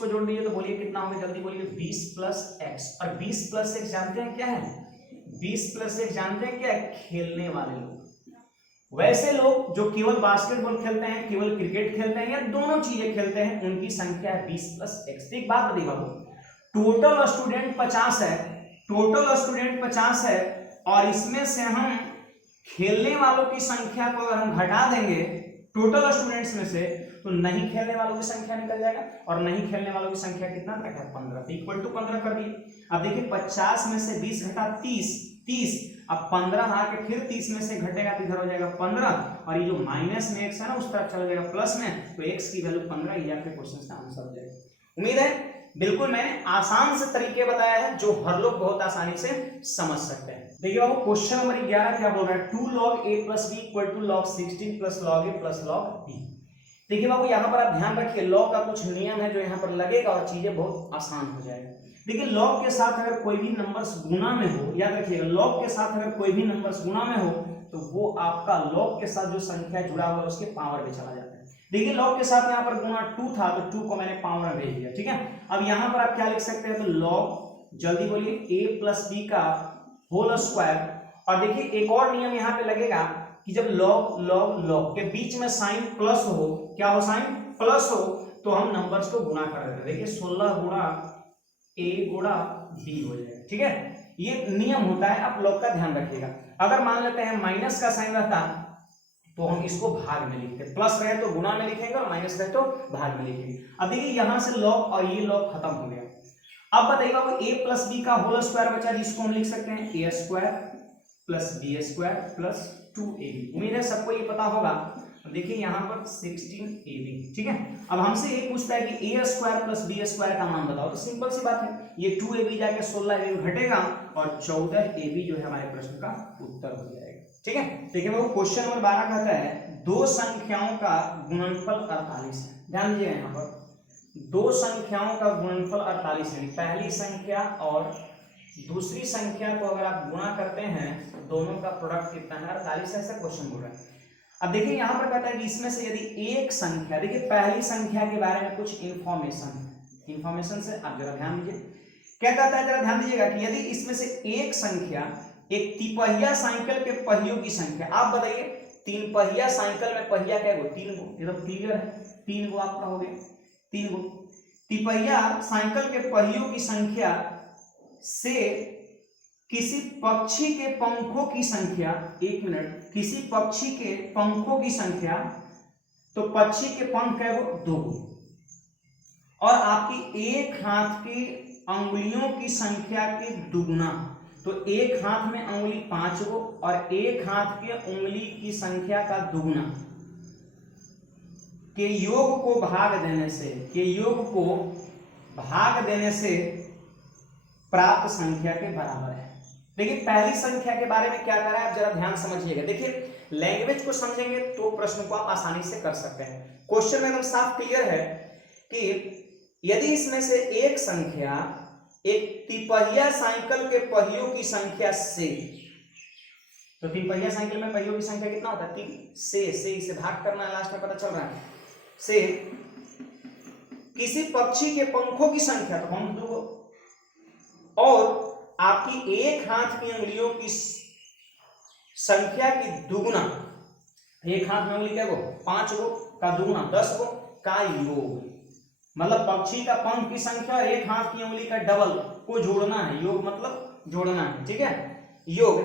जोड़ दीजिए, तो बोलिए कितना होगा, जल्दी बोलिए। 20 प्लस x, और 20 प्लस x जानते हैं क्या है, 20 प्लस x जानते हैं क्या है, खेलने वाले लोग। वैसे लोग जो केवल बास्केटबॉल खेलते हैं, केवल क्रिकेट खेलते हैं या दोनों चीजें खेलते हैं, उनकी संख्या है 20 प्लस x। एक बात बताइए बाबू, टोटल स्टूडेंट 50 है, टोटल स्टूडेंट 50 है, और इसमें से हम खेलने वालों की संख्या को अगर हम घटा देंगे टोटल स्टूडेंट्स में से, तो नहीं खेलने वालों की संख्या निकल जाएगा, और नहीं खेलने वालों की संख्या कितना तक है, 15, तो इक्वल टू 15 कर दिए। अब देखिए 50 में से 20 घटा 30, अब 15 आके फिर 30 में से घटेगा तो इधर हो जाएगा 15, और ये जो माइनस में x है ना उस तरफ चला जाएगा प्लस में, तो x की वैल्यू 15, ये आपके क्वेश्चन का आंसर हो जाएगा। उम्मीद है बिल्कुल मैंने आसान से तरीके बताया है जो हर लोग बहुत आसानी से समझ सकते हैं। देखिए बाबू क्वेश्चन नंबर 11 क्या बोल रहा है, 2 log a plus b equal to log 16 plus log a plus log b। देखिए बाबू यहाँ पर आप ध्यान रखिए, लॉग का कुछ नियम है जो यहाँ पर लगेगा और चीजें बहुत आसान हो जाएगा। देखिए लॉग के साथ अगर कोई भी नंबर्स गुना में हो, याद रखिएगा लॉग के साथ अगर कोई भी नंबर्स गुना में हो तो वो आपका लॉग के साथ जो संख्या जुड़ा हुआ है उसके पावर में चला जाता है। देखिए लॉग के साथ यहाँ पर गुना 2 था तो 2 को मैंने पावर में भेज दिया, ठीक है। अब यहाँ पर आप क्या लिख सकते हैं, तो लॉग, जल्दी बोलिए, a प्लस बी का होल स्क्वायर। और देखिए एक और नियम यहाँ पे लगेगा कि जब लॉग लॉग लॉग के बीच में साइन प्लस हो, क्या हो, साइन प्लस हो, तो हम नंबर्स को गुणा कर देते हैं। देखिए 16 गुणा a गुणा b हो जाएगा, ठीक है। ये नियम होता है, आप लॉग का ध्यान रखिएगा। अगर मान लेते हैं माइनस का साइन रहता तो हम इसको भाग में लिखते, प्लस रहे तो गुणा में लिखेंगे और माइनस रहे तो भाग में लिखेंगे। अब देखिए यहां से लॉग और ये लॉग खत्म हो गया। अब बताइए बाबू a प्लस बी का होल स्क्वायर बचा, जिसको हम लिख सकते हैं a square plus B square plus 2ab। उम्मीद है सबको ये पता होगा। देखिए यहाँ पर 16ab, ठीक है। अब हमसे ये पूछता है कि a square plus B square का मान बताओ, तो सिंपल सी बात है, ये 2ab जाके 16ab घटेगा और 14ab जो है हमारे प्रश्न का उत्तर हो जाएगा, ठीक है। देखिए वो क्वेश्चन नंबर 12 कहता है दो संख्याओं का गुणनफल 48 है। ध्यान दीजिएगा यहाँ पर दो संख्याओं का गुणनफल 48 है, पहली संख्या और दूसरी संख्या को अगर आप गुणा करते हैं तो दोनों का प्रोडक्ट कितना है, 48। ऐसा क्वेश्चन बोल रहा है। अब देखिए यहाँ पर कहता है कि इसमें से यदि एक संख्या, देखिए पहली संख्या के बारे में कुछ इंफॉर्मेशन से आप जरा ध्यान दीजिए। क्या कहता है, जरा ध्यान दीजिएगा कि यदि इसमें से एक संख्या एक तिपहिया साइकिल के पहियों की संख्या, आप बताइए तीन पहिया साइकिल में पहिया क्या गो, 3 गो, एकदम क्लियर है, 3 गो आपका हो गया, 3 गो। तिपहिया साइकिल के पहियों की संख्या से किसी पक्षी के पंखों की संख्या, 1 मिनट, किसी पक्षी के पंखों की संख्या, तो पक्षी के पंख क्या हो, 2 गो, और आपकी एक हाथ की अंगुलियों की संख्या के दुगुना, तो एक हाथ में अंगुली 5 गो और एक हाथ के उंगली की संख्या का दुगुना के योग को भाग देने से, के योग को भाग देने से प्राप्त संख्या के बराबर है। देखिए पहली संख्या के बारे में क्या कर रहा है आप जरा ध्यान समझिएगा। देखिए लैंग्वेज को समझेंगे तो प्रश्न को आप आसानी से कर सकते हैं। क्वेश्चन में एकदम साफ क्लियर है कि यदि इसमें से एक संख्या एक तिपहिया साइकिल के पहियों की संख्या से, तो तिपहिया साइकिल में पहियों की संख्या कितना होता है 3 से इसे भाग करना है, लास्ट में पता चल रहा है से किसी पक्षी के पंखों की संख्या, तो पंख 2 और आपकी एक हाथ की उंगलियों की संख्या की दुगुना, एक हाथ में उंगली क्या 5 गो का दुगुना 10 गो का योग, मतलब पक्षी का पंख की संख्या और एक हाथ की उंगली का डबल को जोड़ना है। योग मतलब जोड़ना है, ठीक है। योग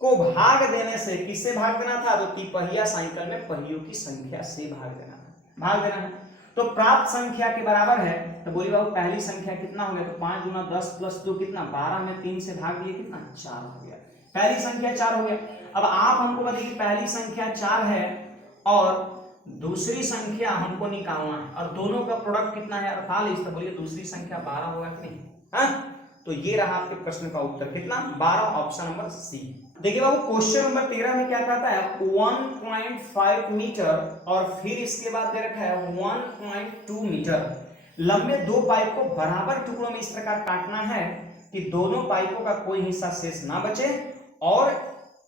को भाग देने से, किससे भाग देना था, तो तिपहिया साइकिल में पहियों की संख्या से भाग देना है। तो प्राप्त संख्या के बराबर है। तो बोलिए बाबू पहली संख्या कितना हो गया, तो 5 गुना 10 प्लस 2 कितना 12 में 3 से भाग दिए कितना 4 हो गया। पहली संख्या 4 हो गया। अब आप हमको बताइए कि पहली संख्या 4 है और दूसरी संख्या हमको निकालना है और दोनों का प्रोडक्ट कितना है 48, तो बोलिए दूसरी संख्या 12 होगा कि नहीं। हाँ तो ये रहा आपके प्रश्न का उत्तर कितना 12, ऑप्शन नंबर सी। देखिए बाबू क्वेश्चन नंबर 13 में क्या कहता है 1.5 मीटर और फिर इसके बाद दे रखा है 1.2 मीटर लंबे दो पाइप को बराबर टुकड़ों में इस प्रकार काटना है कि दोनों पाइपों का कोई हिस्सा शेष ना बचे और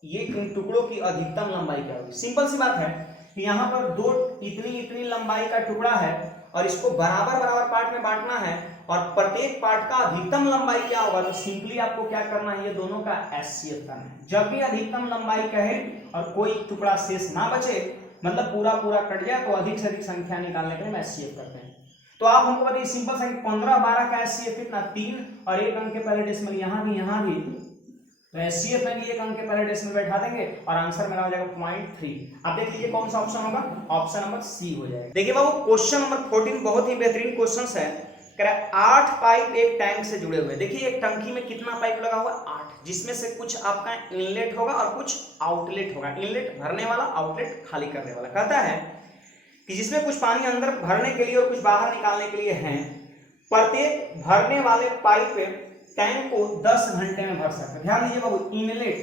ये इन टुकड़ों की अधिकतम लंबाई क्या होगी। सिंपल सी बात है कि यहाँ पर दो इतनी लंबाई का टुकड़ा है और इसको बराबर पार्ट में बांटना है और प्रत्येक पार्ट का अधिकतम लंबाई क्या होगा, तो सिंपली आपको क्या करना है, ये दोनों का एचसीएफ करना है। जब भी अधिकतम लंबाई कहे और कोई टुकड़ा शेष ना बचे, मतलब पूरा कट जाए, तो अधिक से अधिक संख्या निकालने के लिए एचसीएफ करते हैं। तो आप हमको बताइए सिंपल सा 15 12 का एचसीएफ कितना 3 और एक अंक के पहले डेसिमल यहाँ भी, तो एचसीएफ में भी एक अंक के पहले डेसिमल बैठा देंगे और आंसर मेरा हो जाएगा 0.3। आप देख लीजिए कौन सा ऑप्शन होगा, ऑप्शन नंबर सी हो जाएगा। देखिए बाबू क्वेश्चन नंबर 14 बहुत ही बेहतरीन क्वेश्चन है। कह रहा है 8 पाइप एक टैंक से जुड़े हुए। देखिए एक टंकी में कितना पाइप लगा हुआ 8, जिसमें से कुछ आपका इनलेट होगा और कुछ आउटलेट होगा। इनलेट भरने वाला, आउटलेट खाली करने वाला। कहता है कि जिसमें कुछ पानी अंदर भरने के लिए और कुछ बाहर निकालने के लिए है। प्रत्येक भरने वाले पाइप टैंक को 10 घंटे में भर सकते हैं। ध्यान दीजिए बाबू इनलेट,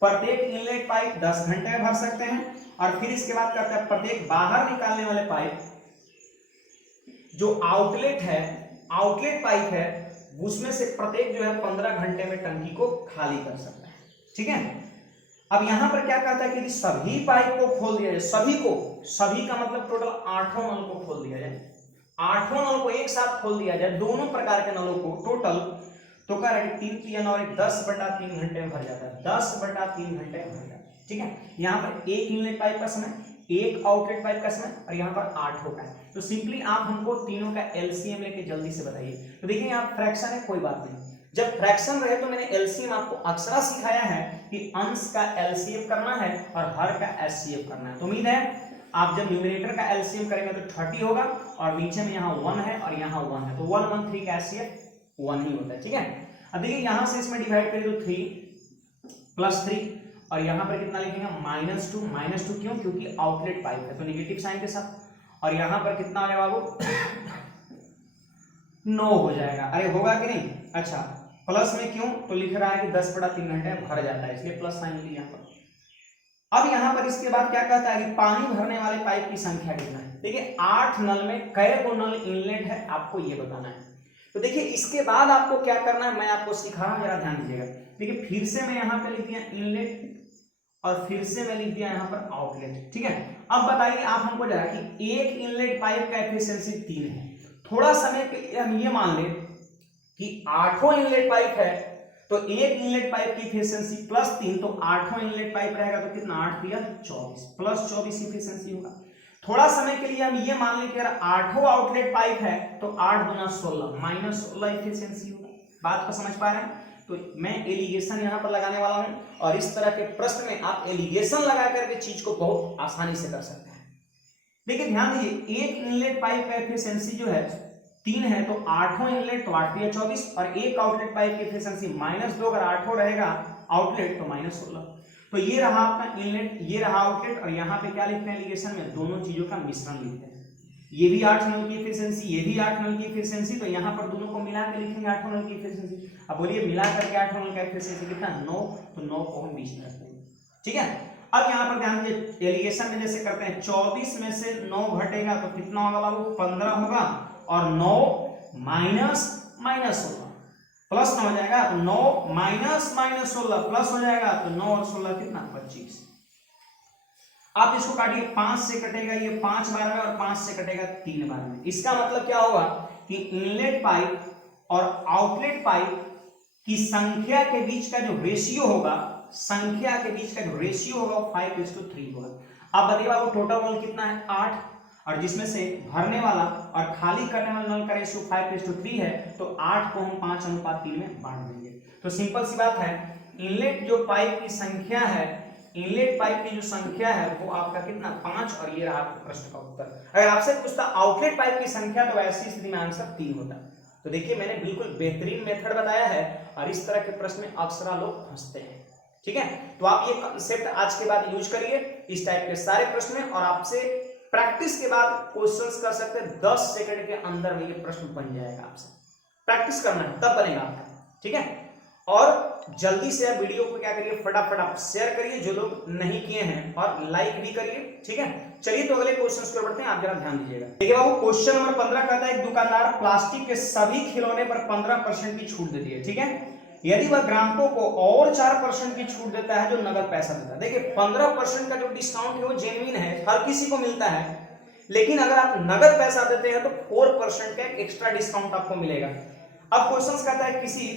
प्रत्येक इनलेट पाइप 10 घंटे में भर सकते हैं और फिर इसके बाद कहता है प्रत्येक बाहर निकालने वाले पाइप जो आउटलेट है, आउटलेट पाइप है, उसमें से प्रत्येक जो है 15 घंटे में टंकी को खाली कर सकता है। ठीक है। अब यहां पर क्या कहता है कि यदि सभी पाइप को खोल दिया जाए, सभी का मतलब टोटल 8 नल को खोल दिया जाए, 8 नल को एक साथ खोल दिया जाए, दोनों प्रकार के नलों को टोटल, तो कह रहा है 3 3 और 10/3 घंटे में भर जाता है। 10/3 घंटे में भर जाता है। ठीक है। यहाँ पर एक इनलेट पाइप का समय, एक आउटलेट पाइप का समय और यहाँ पर 8 होगा। तो सिंपली आप हमको तीनों का एलसीएम लेके जल्दी से बताइए। तो देखिए यहाँ फ्रैक्शन है, कोई बात नहीं, जब फ्रैक्शन रहे तो मैंने एलसीएम आपको अक्सर सिखाया है कि अंश का एलसीएम करना है और हर का एचसीएफ करना है। तो उम्मीद है आप जब न्यूमरेटर का एलसीएम करेंगे तो 30 होगा और नीचे में यहाँ 1 है और यहाँ 1 है, तो 1 1 3 का एचसीएफ 1 ही होता है। ठीक है। अब देखिए यहां से इसमें डिवाइड करें तो 3 + 3 और यहां पर कितना लिखेंगे -2 क्यों, क्योंकि आउटलेट पाइप है तो नेगेटिव साइन के साथ। और यहां पर कितना आ जाएगा बाबू 9 हो जाएगा। अरे होगा कि नहीं। अच्छा प्लस में क्यों, तो लिख रहा है कि 10/3 घंटे में भर जाता है, इसलिए प्लस साइन लिया यहाँ पर। अब यहां पर इसके बाद क्या कहता है कि पानी भरने वाले पाइप की संख्या कितना है। देखिए 8 नल में कै गो नल इनलेट है आपको ये बताना है। तो देखिए इसके बाद आपको क्या करना है मैं आपको सिखा रहा हूं, जरा ध्यान दीजिएगा। देखिए फिर से मैं यहाँ पे लिख दिया इनलेट और फिर से मैं लिख दिया यहाँ पर आउटलेट। ठीक है। अब बताइए आप हमको जरा कि एक इनलेट पाइप का एफिशिएंसी 3 है। थोड़ा समय के लिए हम ये मान लें कि 8 इनलेट पाइप है तो एक इनलेट पाइप की एफिशिएंसी +3, तो 8 इनलेट पाइप रहेगा तो कितना 8 × 24 +24 एफिशिएंसी होगा। थोड़ा समय के लिए हम ये मान लें कि अगर 8 आउटलेट पाइप है तो 8 × 16 -16 एफिशिएंसी होगा। बात को समझ पा रहे हैं। तो मैं एलिगेशन यहाँ पर लगाने वाला हूं और इस तरह के प्रश्न में आप एलिगेशन लगा करके चीज को बहुत आसानी से कर सकते हैं। देखिए ध्यान दीजिए एक इनलेट पाइप का एफिशिएंसी जो है 3 है तो 8 इनलेट तो 8 × 24 और एक आउटलेट पाइप की एफिशिएंसी -2, अगर 8 रहेगा आउटलेट तो -16। तो ये रहा आपका इनलेट, ये रहा आउटलेट और यहाँ पे क्या लिखते हैं एलिगेशन में, दोनों चीजों का मिश्रण लिखते हैं। ये भी 8 नल की एफिशिएंसी, ये भी 8 नल की एफिशिएंसी, तो यहाँ पर दोनों को मिला के लिखेंगे 8 नल की एफिशिएंसी। अब बोलिए मिला करके 8 नल का एफिशिएंसी कितना 9, तो 9 को हम 20 में रखते हैं। ठीक है, अब यहाँ पर ध्यान दीजिए एलिगेशन में जैसे करते हैं 24 में से 9 घटेगा तो कितना होगा बाबू 15 होगा, और 9 माइनस माइनस 16 प्लस में हो जाएगा, तो 9 माइनस माइनस 16 प्लस हो जाएगा, तो 9 और 16 कितना 25। आप इसको काटिए, 5 से कटेगा ये 5 बार में और 5 से कटेगा 3 बार में। इसका मतलब क्या होगा कि इनलेट पाइप और आउटलेट पाइप की संख्या के बीच का जो रेशियो होगा, संख्या के बीच का जो रेशियो होगा वो 5:3 होगा। अब बताइए आपको टोटल नल कितना है 8, और जिसमें से भरने वाला और खाली करने वाला नल का रेशियो 5:3 है, तो 8 को हम 5:3 में बांट देंगे। तो सिंपल सी बात है, इनलेट जो पाइप की संख्या है, इनलेट पाइप की जो संख्या है वो आपका कितना 5, और ये रहा प्रश्न का उत्तर। अगर आपसे पूछता आउटलेट पाइप की संख्या, तो ऐसी स्थिति में आंसर 3 होता। तो देखिए मैंने बिल्कुल बेहतरीन मेथड बताया है, और इस तरह के प्रश्न में अक्सर लोग फंसते हैं। ठीक है, तो आप ये कांसेप्ट आज के बाद यूज करिए इस टाइप के सारे प्रश्न में, और आपसे प्रैक्टिस के बाद क्वेश्चंस कर सकते हैं 10 सेकंड के अंदर में ये प्रश्न बन जाएगा। आपसे प्रैक्टिस करना है तब बनेगा आपका। ठीक है, और जल्दी से आप वीडियो को क्या करिए फटाफट आप शेयर करिए जो लोग नहीं किए हैं, और लाइक भी करिए। ठीक है, चलिए तो अगले क्वेश्चन की ओर बढ़ते हैं, आप जरा ध्यान दीजिएगा। देखिए बाबू क्वेश्चन नंबर 15 कहता है एक दुकानदार प्लास्टिक के सभी खिलौने पर 15% की छूट देती है। ठीक है, यदि वह ग्राहकों को और 4% की छूट देता है जो नगद पैसा देता है। देखिए 15% का जो डिस्काउंट है वो जेन्युइन है, हर किसी को मिलता है, लेकिन अगर आप नगद पैसा देते हैं तो 4% का एक्स्ट्रा डिस्काउंट आपको मिलेगा। अब क्वेश्चन कहता है किसी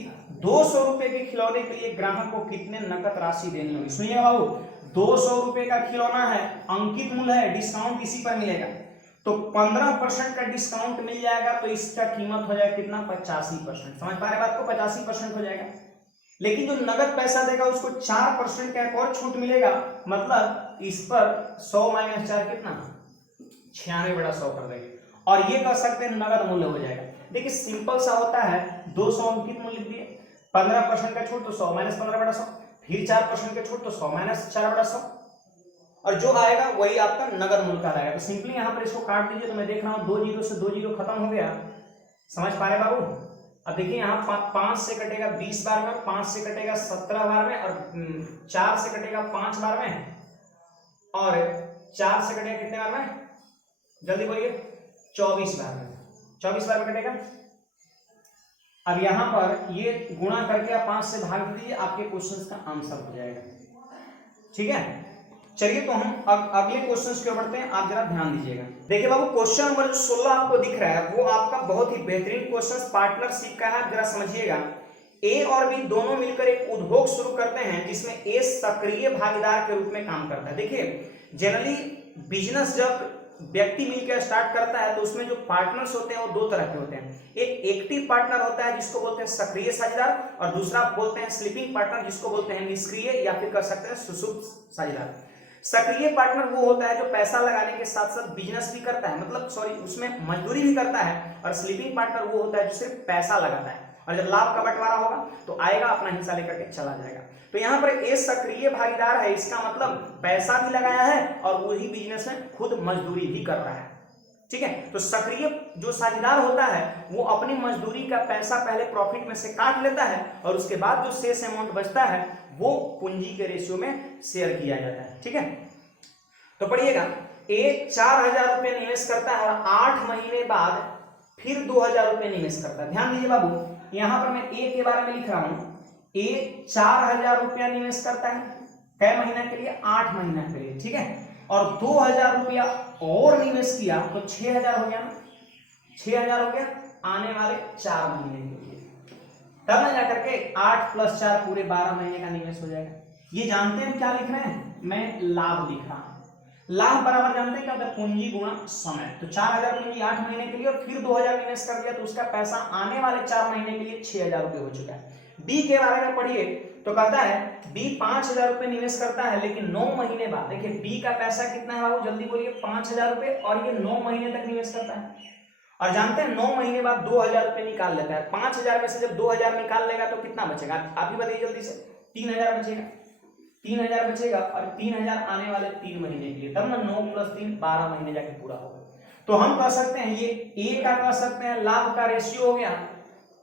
200 रुपए के खिलौने के लिए ग्राहक को कितने नकद राशि देनी होगी। सुनिए बाबू, 200 रुपए का खिलौना है, अंकित मूल्य है, डिस्काउंट इसी पर मिलेगा, तो 15% का डिस्काउंट मिल जाएगा, तो इसका कीमत हो जाएगा कितना 85%। समझ पा रहे बात को, 85% हो जाएगा। लेकिन जो नगद पैसा देगा उसको 4% का एक और छूट मिलेगा, मतलब इस पर 100 - 4 कितना 96/100 कर देंगे, और ये कर सकते हैं नगद मूल्य हो जाएगा। देखिए सिंपल सा होता है, 200 अंकित मूल्य लिख दिए, 15% का छूट तो 100 - 15/100, फिर 4% का छूट तो 100 - 4/100, और जो आएगा वही आपका नगद मूल्य का आएगा। तो सिंपली यहाँ पर इसको काट दीजिए, तो मैं देख रहा हूँ 2 जीरो से 2 जीरो खत्म हो गया। समझ पा रहे बाबू। अब देखिए यहाँ 5 से कटेगा 20 बार में, 5 से कटेगा 17 बार में, और 4 से कटेगा 5 बार में, और 4 से कटेगा कितने बार में, जल्दी बोलिए 24 बार में, 24 बार में कटेगा। अब यहाँ पर ये गुणा करके आप 5 से भाग दीजिए, आपके क्वेश्चन का आंसर हो जाएगा। ठीक है, चलिए तो हम अगले क्वेश्चन की ओर बढ़ते हैं, आप जरा ध्यान दीजिएगा। देखिए बाबू क्वेश्चन नंबर 16 आपको दिख रहा है वो आपका बहुत ही बेहतरीन क्वेश्चन पार्टनरशिप का है। जरा समझिएगा, ए और बी दोनों मिलकर एक उद्योग शुरू करते हैं जिसमें ए सक्रिय भागीदार के रूप में काम करता है। देखिए जनरली बिजनेस जब व्यक्ति मिलकर स्टार्ट करता है तो उसमें जो पार्टनर्स होते हैं वो 2 तरह के होते हैं। एक एक्टिव पार्टनर होता है जिसको बोलते हैं सक्रिय साझेदार, और दूसरा बोलते हैं स्लीपिंग पार्टनर जिसको बोलते हैं निष्क्रिय या फिर कर सकते हैं सुषुप्त साझेदार। सक्रिय पार्टनर वो होता है जो पैसा लगाने के साथ साथ बिजनेस भी करता है, मतलब उसमें मजदूरी भी करता है, और स्लीपिंग पार्टनर वो होता है जो सिर्फ पैसा लगाता है, और जब लाभ का बंटवारा होगा तो आएगा अपना हिस्सा लेकर के चला जाएगा। तो यहाँ पर ए सक्रिय भागीदार है, इसका मतलब पैसा भी लगाया है और वही बिजनेस में खुद मजदूरी भी कर रहा है। ठीक है, तो सक्रिय जो साझेदार होता है वो अपनी मजदूरी का पैसा पहले प्रॉफिट में से काट लेता है, और उसके बाद जो शेष अमाउंट बचता है वो पूंजी के रेशियो में शेयर किया जाता है। ठीक है, तो पढ़िएगा, ए 4000 रुपये निवेश करता है और 8 महीने बाद फिर 2000 रुपये निवेश करता है। ध्यान दीजिए बाबू, यहां पर मैं ए के बारे में लिख रहा हूं, ए 4000 रुपया निवेश करता है, कै महीना के लिए 8 महीना के लिए। ठीक है, और 2000 रुपया और निवेश किया तो 6000 हो गया ना, 6000 हो गया आने वाले 4 महीने के लिए, तब ना जाकर के 8 + 4 पूरे 12 महीने का निवेश हो जाएगा। ये जानते हैं क्या लिख रहे हैं, मैं लाभ लिख रहा हूं। लाभ बराबर जानते हैं क्या होता है, पूंजी गुणा समय। तो 4000 पूंजी 8 महीने के लिए और फिर 2000 निवेश कर दिया तो उसका पैसा आने वाले 4 महीने के लिए 6000 रुपये हो चुका है। बी के बारे में पढ़िए, तो कहता है बी 5000 रुपये निवेश करता है, लेकिन 9 महीने बाद, देखिए बी का पैसा कितना है बाबू, जल्दी बोलिए 5000 रुपये, और ये 9 महीने तक निवेश करता है। और जानते हैं 9 महीने बाद 2000 रुपये निकाल लेता है। 5000 में से जब 2000 निकाल लेगा तो कितना बचेगा, आप ही बताइए जल्दी से, 3000 बचेगा, 3000 बचेगा, और 3000 आने वाले 3 महीने के लिए, तब ना 9 + 3 12 महीने जाके पूरा होगा। तो हम कह सकते हैं ये ए का कह सकते हैं लाभ का रेशियो हो गया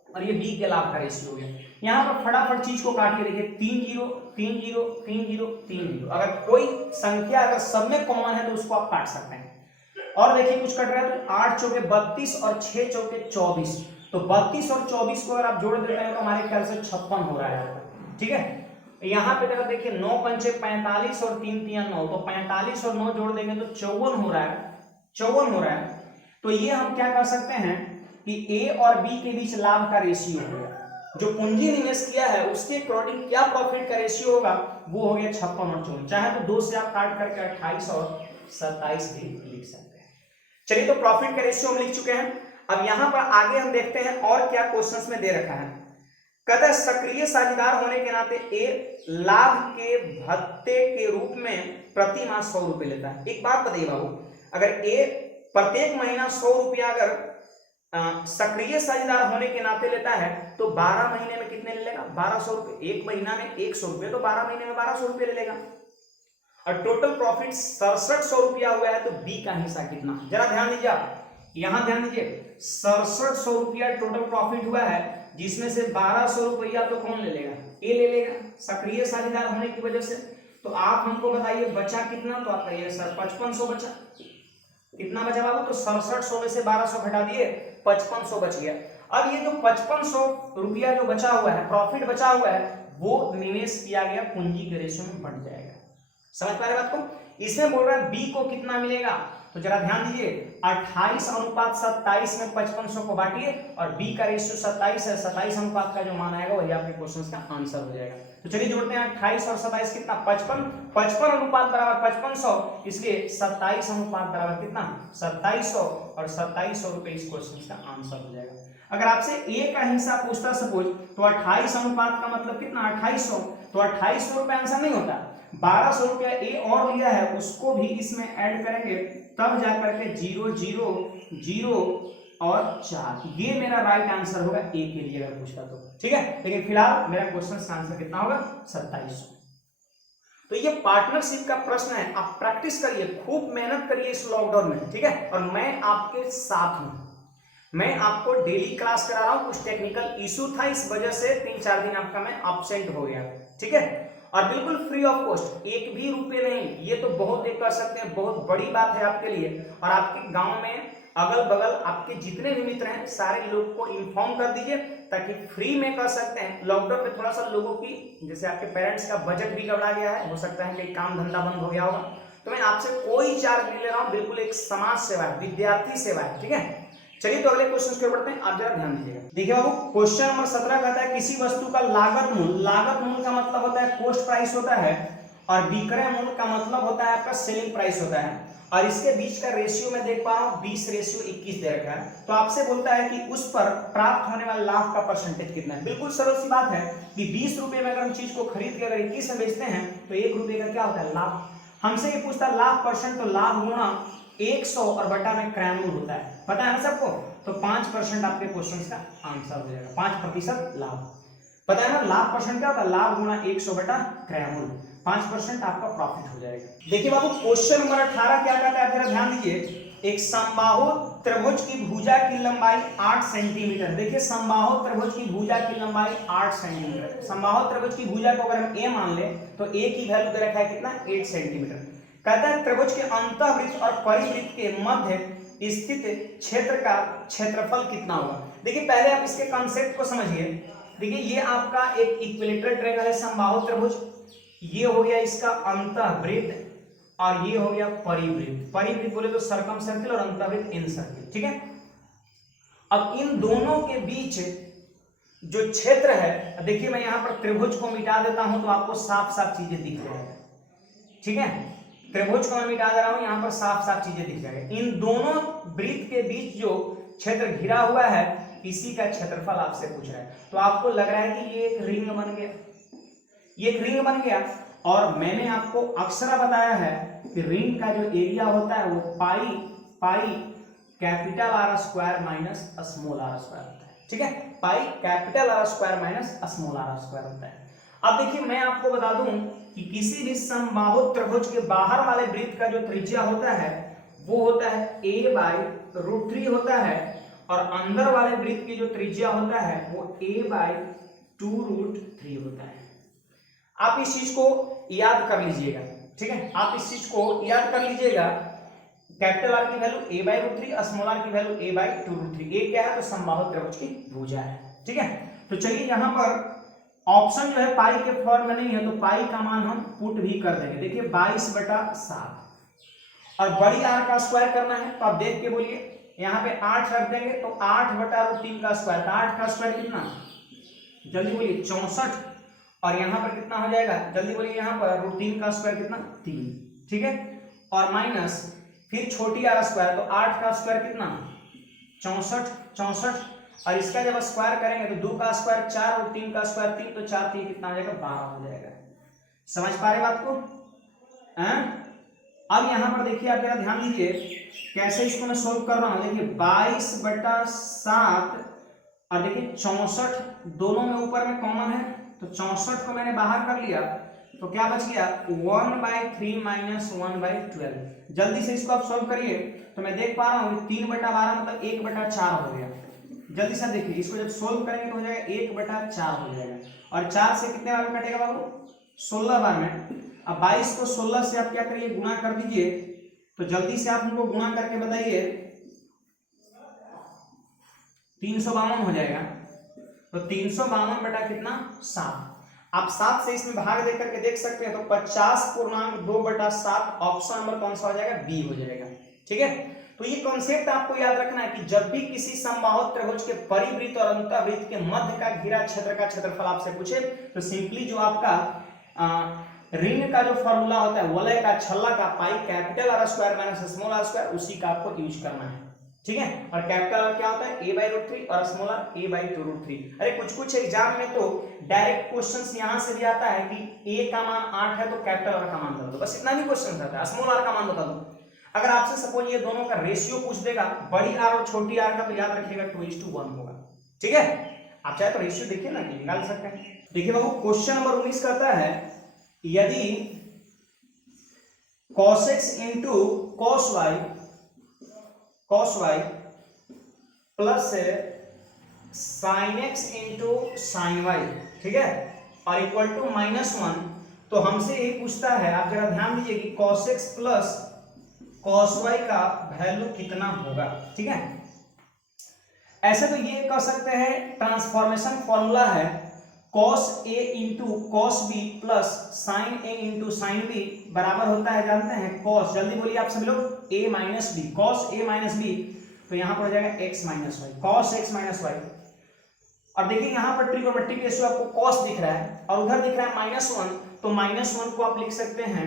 और ये बी के लाभ का रेशियो हो गया। यहाँ पर फटाफट चीज को काटिए, देखिए 3 0 3 0 3 0 3 0। अगर कोई संख्या अगर सब में कॉमन है तो उसको आप काट सकते हैं। और देखिए कुछ कट रहा है तो 8 चौके 32 और 6 चौके 24, तो 32 और 24 को अगर आप जोड़ देते हैं तो हमारे ख्याल से 56 हो रहा है। ठीक है, यहाँ पे अगर देखिए 9 पंचे 45 और 3 3 9, तो 45 और 9 जोड़ देंगे तो 54 हो रहा है, 54 हो रहा है। तो ये हम क्या कर सकते हैं कि ए और बी के बीच लाभ का रेशियो हो गया, जो पूंजी निवेश किया है उसके अकॉर्डिंग क्या प्रॉफिट का रेशियो होगा वो हो गया 56 और 54। चाहे तो 2 से आप काट करके 28 और 27 भी लिख सकते हैं। चलिए, तो प्रॉफिट का रेशियो हम लिख चुके हैं। अब यहां पर आगे हम देखते हैं और क्या क्वेश्चंस में दे रखा है। कहता है सक्रिय साझेदार होने के नाते ए लाभ के भत्ते के रूप में प्रति माह 100 रुपए लेता है। एक बात बताइए बाबू, अगर ए प्रत्येक महीना 100 रुपया अगर सक्रिय साझेदार होने के नाते लेता है तो 12 महीने में कितने ले लेगा? 1200 रुपए। एक महीना में 100 रुपए, तो 12 महीने में 1200 रुपए ले लेगा। और टोटल प्रॉफिट 6700 रुपया हुआ है, तो बी का हिस्सा कितना? जरा ध्यान दीजिए, आप यहां ध्यान दीजिए, 6700 रुपया टोटल प्रॉफिट हुआ है, जिसमें से 1200 रुपया तो कौन ले लेगा? ए ले लेगा, सक्रिय साझेदार होने की वजह से। तो आप हमको बताइए बचा कितना? तो आप कहिए सर 5500 बचा। कितना बचा बाबू? तो 6700 में से 1200 घटा दिए, 5500 बच गया। अब ये जो 5500 रुपया जो बचा हुआ है, प्रॉफिट बचा हुआ है, वो निवेश किया गया पूंजी के रेशियो में बढ़ जाएगा। समझ पा रहे बात को? इसमें बोल रहा है बी को कितना मिलेगा, तो जरा ध्यान दीजिए, 28:27 में 5500 को बांटिए और बी का रेशियो 27 है, 27 अनुपात का जो मान आएगा वही आपके क्वेश्चन का आंसर हो जाएगा। तो चलिए जोड़ते हैं 28 और 27 कितना? 55, 55 अनुपात बराबर 5500, इसलिए 27 अनुपात बराबर कितना? 2700, और 2700 रुपए इस क्वेश्चन का आंसर हो जाएगा। अगर आपसे ए का हिस्सा पूछता सपोज, तो 28 अनुपात का मतलब कितना? 2800, तो 2800 रुपए आंसर नहीं होता, 1200 रुपया ए और लिया है उसको भी इसमें ऐड करेंगे, तब जाकर के 0 0 0 और 4, ये मेरा राइट आंसर होगा ए के लिए अगर पूछता तो। ठीक है, लेकिन फिलहाल मेरा क्वेश्चन का आंसर कितना होगा? 2700। तो ये पार्टनरशिप का प्रश्न है, आप प्रैक्टिस करिए, खूब मेहनत करिए इस लॉकडाउन में। ठीक है, और मैं आपके साथ हूं, मैं आपको डेली क्लास करा रहा हूं। कुछ टेक्निकल इशू था, इस वजह से 3-4 दिन आपका मैं एब्सेंट हो गया। ठीक है, और बिल्कुल फ्री ऑफ कॉस्ट, एक भी रुपए नहीं। ये तो बहुत एक कर सकते हैं, बहुत बड़ी बात है आपके लिए। और आपके गांव में अगल बगल आपके जितने भी मित्र हैं सारे लोग को इन्फॉर्म कर दीजिए, ताकि फ्री में कर सकते हैं। लॉकडाउन में थोड़ा सा लोगों की, जैसे आपके पेरेंट्स का बजट भी गड़बड़ा गया है, हो सकता है कि काम धंधा बंद हो गया होगा, तो मैं आपसे कोई चार्ज नहीं ले रहा हूँ, बिल्कुल एक समाज सेवा है, विद्यार्थी सेवा है। ठीक है, चलिए तो अगले क्वेश्चन की ओर बढ़ते हैं, आप जरा ध्यान दीजिएगा। देखिए बाबू, क्वेश्चन नंबर 17 कहता है किसी वस्तु का लागत मूल्य, लागत मूल्य का मतलब होता है कॉस्ट प्राइस होता है, और विक्रय मूल्य का मतलब होता है आपका सेलिंग प्राइस होता है, और इसके बीच का रेशियो में देख पा रहा हूं 20:21 दे रखा है। तो आपसे बोलता है कि उस पर प्राप्त होने वाले लाभ का परसेंटेज कितना है। बिल्कुल सरल सी बात है कि 20 रुपए में अगर हम चीज को खरीद के अगर 21 में बेचते हैं तो 1 रुपए का क्या होता है? लाभ। हमसे ये पूछता है लाभ परसेंट, तो लाभ गुणा 100 और बटा में क्रय मूल्य होता है, पता है ना सबको? तो 5% आपके क्वेश्चन का आंसर हो जाएगा, 5% लाभ। पता है ना लाभ परसेंट क्या होता है? लाभ गुणा 100 बटा क्रय मूल्य, 5% आपका प्रॉफिट हो जाएगा। देखिए बाबू, क्वेश्चन नंबर 18 क्या कहता है, जरा ध्यान दीजिए। एक समबाहु त्रिभुज की भुजा की लंबाई 8 सेंटीमीटर। देखिए समबाहु त्रिभुज की भुजा की लंबाई 8 सेंटीमीटर। समबाहु त्रिभुज की भुजा को अगर हम ए मान ले तो ए की वैल्यू दे रखा है कितना? 8 सेंटीमीटर। कहता है त्रिभुज के अंतःवृत्त और परिवृत्त के मध्य स्थित क्षेत्र का क्षेत्रफल कितना होगा। देखिए पहले आप इसके कॉन्सेप्ट को समझिए। देखिए ये आपका एक इक्विलेटरल ट्रायंगल है, समबाहु त्रिभुज, ये हो गया इसका अंतःवृत्त, और ये हो गया परिवृत्त। परिवृत्त बोले तो सर्कम सर्किल, और अंतःवृत्त इन सर्किल। ठीक है, अब इन दोनों के बीच जो क्षेत्र है, देखिए मैं यहां पर त्रिभुज को मिटा देता हूं तो आपको साफ साफ चीजें दिख जाएगा। ठीक है, त्रिभुज को मैं मिटा दे रहा हूं, यहां पर साफ साफ चीजें दिख जाएंगे। इन दोनों वृत्त के बीच जो क्षेत्र घिरा हुआ है, इसी का क्षेत्रफल आपसे पूछ रहा है। तो आपको लग रहा है कि ये एक रिंग बन गया, ये एक रिंग बन गया। और मैंने आपको अक्सर बताया है कि रिंग का जो एरिया होता है वो pi capital R square minus small R square होता है। ठीक है, pi capital R square minus small R square होता है। अब देखिए मैं आपको बता दूं कि किसी भी समबाहु त्रिभुज के बाहर वाले वृत्त का जो त्रिज्या होता है वो होता है a/√3 होता है, और अंदर वाले वृत्त की जो त्रिज्या होता है वो a/2√3 होता है। आप इस चीज को याद कर लीजिएगा, ठीक है, आप इस चीज को याद कर लीजिएगा। कैपिटल आर की वैल्यू a/√3, स्मॉल आर की वैल्यू a/2√3। ए क्या है? तो समबाहु त्रिभुज की भुजा है, ठीक है। तो चलिए यहाँ पर ऑप्शन जो है पाई के फॉर्म में नहीं है, तो पाई का मान हम पुट भी कर देंगे। देखिए 22/7, और बड़ी आर का स्क्वायर करना है, तो आप देख के बोलिए, यहाँ पे 8 रख देंगे तो 8/√3 का स्क्वायर, तो 8 का स्क्वायर कितना? जल्दी बोलिए 64, और यहाँ पर कितना हो जाएगा? जल्दी बोलिए, यहाँ पर √3 का स्क्वायर कितना? 3, ठीक है, और माइनस फिर छोटी आर स्क्वायर, तो 8 का स्क्वायर कितना? 64, और इसका जब स्क्वायर करेंगे तो 2 का स्क्वायर 4 और 3 का स्क्वायर 3, तो 4 3 कितना हो जाएगा? 12 हो जाएगा। समझ पा रहे बात को? अब यहाँ पर देखिए, आप जरा ध्यान दीजिए कैसे इसको मैं सोल्व कर रहा हूँ। देखिए 22/7, और देखिए 64 दोनों में ऊपर में कॉमन है, तो 64 को मैंने बाहर कर लिया, तो क्या बच गया? 1/3 माइनस 1/12। जल्दी से इसको आप सोल्व करिए, तो मैं देख पा रहा हूँ 3/12 मतलब 1/4 हो गया। जल्दी से देखिए, इसको जब सोल्व करेंगे तो हो जाएगा 1/4 हो जाएगा, और 4 से कितने बार में कटेगा बाबू? 16 बार में। अब 22 को 16 से आप क्या करिए? गुणा कर दीजिए, तो जल्दी से आप हमको गुणा करके बताइए, 352 हो जाएगा। तो 352 बटा कितना? 7। आप 7 से इसमें भाग दे करके देख सकते हैं, तो 50.2/7 ऑप्शन नंबर कौन सा हो जाएगा? बी हो जाएगा, ठीक है। तो ये कॉन्सेप्ट आपको याद रखना है कि जब भी किसी समबाहु त्रिभुज के परिवृत्त और अंतःवृत्त के मध्य का घेरा क्षेत्र का क्षेत्रफल आपसे पूछे, तो सिंपली जो आपका रिंग का जो फॉर्मूला होता है, वलय का, छल्ला का, pi capital R square minus small R square, उसी का आपको यूज करना है, ठीक है। और कैपिटल आर क्या होता है? a/√3, और स्मॉल आर a/2√3। अरे कुछ एग्जाम में तो डायरेक्ट क्वेश्चंस यहां से भी आता है कि a का मान 8 है तो कैपिटल आर का मान बता दो, बस इतना भी क्वेश्चन रहता है, स्मॉल आर का मान बता दो। अगर आपसे सपोज ये दोनों का रेशियो पूछ देगा, बड़ी आर और छोटी आर का, तो याद रखिएगा 2:1 होगा, ठीक है। आप चाहे तो रेशियो देखिए ना, निकाल सकते हैं। देखिए बाबू, क्वेश्चन नंबर 19 कहता है, यदि cos x into cos y plus sin x into sin y, ठीक है, और इक्वल टू -1, तो हमसे यही पूछता है, आप जरा ध्यान दीजिए कि cos x plus cos y का वैल्यू कितना होगा, ठीक है। ऐसे तो ये कर सकते हैं, ट्रांसफॉर्मेशन फॉर्मूला है cos a into cos b plus sin a into sin b बराबर होता है, जानते हैं, cos, जल्दी बोलिए आप सभी लोग, a minus b, cos a minus b, तो यहाँ पर हो जाएगा x minus Y, cos x minus Y. और देखिए यहाँ पर ट्रिगोनोमेट्रिक रेशियो आपको cos दिख रहा है, और उधर दिख रहा है -1, तो -1 को आप लिख सकते हैं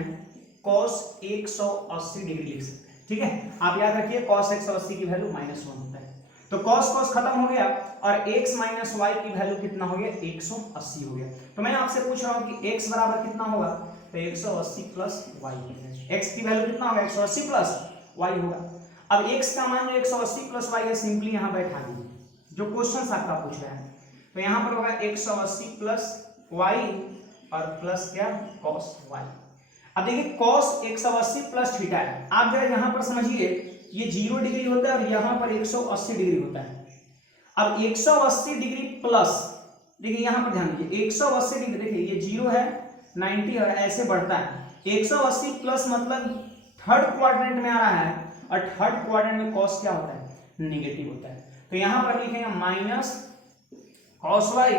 cos 180 डिग्री लिख सकते हैं, ठीक है। आप याद रखिए cos 180 की वैल्यू -1 होता है, तो cos खत्म हो गया, और x माइनस वाई की वैल्यू कितना हो गया? 180 हो गया। तो मैं आपसे पूछ रहा हूं कि x बराबर कितना होगा? तो 180 प्लस वाई, x की वैल्यू कितना होगा? 180 प्लस वाई होगा। अब x का मान जो 180 प्लस वाई है, सिंपली यहां बैठा दीजिए, जो क्वेश्चन आपका पूछ रहा है, तो यहां पर होगा 180 प्लस वाई और प्लस क्या? cos Y. अब देखिए cos 180 प्लस थीटा है, आप जरा यहां पर समझिए, ये 0 डिग्री होता है और यहाँ पर 180 डिग्री होता है। अब 180 डिग्री प्लस, देखिए यहाँ पर ध्यान दीजिए, 180 डिग्री, देखिए ये 0 है, 90 और ऐसे बढ़ता है, 180 प्लस मतलब थर्ड क्वाड्रेंट में आ रहा है, और थर्ड क्वाड्रेंट में cos क्या होता है? नेगेटिव होता है। तो यहाँ पर लिखेंगे माइनस cos y,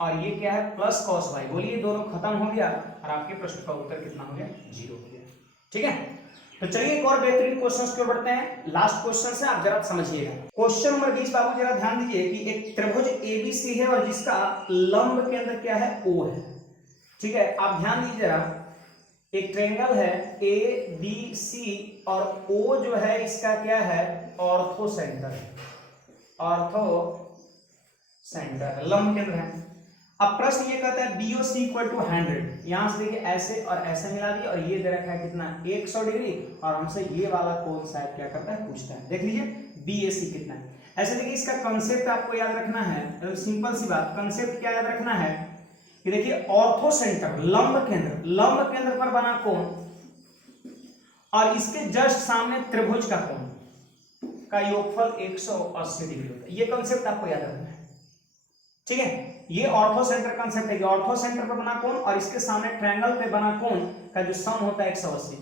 और ये क्या है? Plus cos y। बोलिए, दोनों खत्म हो गया, और आपके प्रश्न का उत्तर कितना हो गया? 0 हो गया, ठीक है। तो चलिए एक और बेहतरीन क्वेश्चन की ओर बढ़ते हैं। लास्ट क्वेश्चन से आप जरा समझिएगा। क्वेश्चन नंबर 20 बाबू जरा ध्यान दीजिए कि एक त्रिभुज ABC है और जिसका लंब केंद्र क्या है? O है, ठीक है। आप ध्यान दीजिए जरा, एक ट्रायंगल है ABC और O जो है इसका क्या है? ऑर्थो सेंटर है, ऑर्थो सेंटर लंब केंद्र है। अब प्रश्न ये कहता है BOC इक्वल टू 100, यहां से देखिए ऐसे और ऐसे मिला दिया, और ये दे रखा है कितना? 100 डिग्री, और हमसे ये वाला कोण शायद क्या करता है? पूछता है। देख लीजिए BAC कितना है। ऐसे देखिए, इसका कंसेप्ट आपको याद रखना है, सिंपल सी बात, कंसेप्ट क्या याद रखना है कि देखिए ऑर्थो सेंटर लंब केंद्र पर बना कोण, और इसके जस्ट सामने त्रिभुज का कोण का योगफल 180 डिग्री होता है। ये कॉन्सेप्ट आपको याद रखना है, ठीक है। ये ऑर्थो सेंटर कॉन्सेप्ट है कि ऑर्थो सेंटर पर बना कोण और इसके सामने ट्रायंगल पे बना कोण का जो सम होता है 180।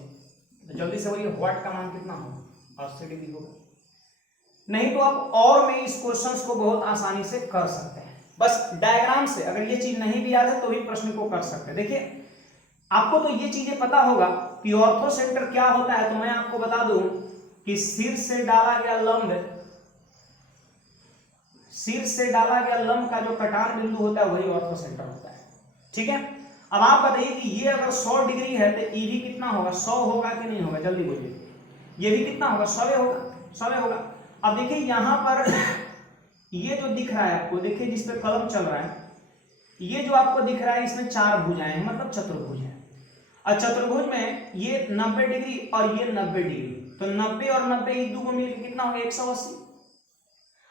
तो जल्दी से बोलिए व्हाट का मान कितना होगा, 80 डिग्री होगा। नहीं तो आप और में इस क्वेश्चंस को बहुत आसानी से कर सकते हैं, बस डायग्राम से। अगर ये चीज नहीं भी याद है तो भी प्रश्न को कर सकते हैं। देखिए आपको तो ये चीजें पता होगा कि ऑर्थो सेंटर क्या होता है, तो मैं आपको बता दूं कि सिर से डाला गया लंब का जो कटान बिंदु होता है वही ऑर्थो सेंटर होता है, ठीक है। अब आप बताइए कि ये अगर 100 डिग्री है तो ई भी कितना होगा, 100 होगा कि नहीं होगा, जल्दी बोलिए। ये भी कितना होगा, 100 होगा। अब देखिए यहां पर ये जो दिख रहा है आपको, देखिए जिस पे कलम चल रहा है, ये जो आपको दिख रहा है इसमें 4 भुजाएं हैं, मतलब चतुर्भुज है। और चतुर्भुज में ये 90 डिग्री और ये 90 डिग्री, तो 90 और 90 एक दो को मिलकर कितना होगा, 180।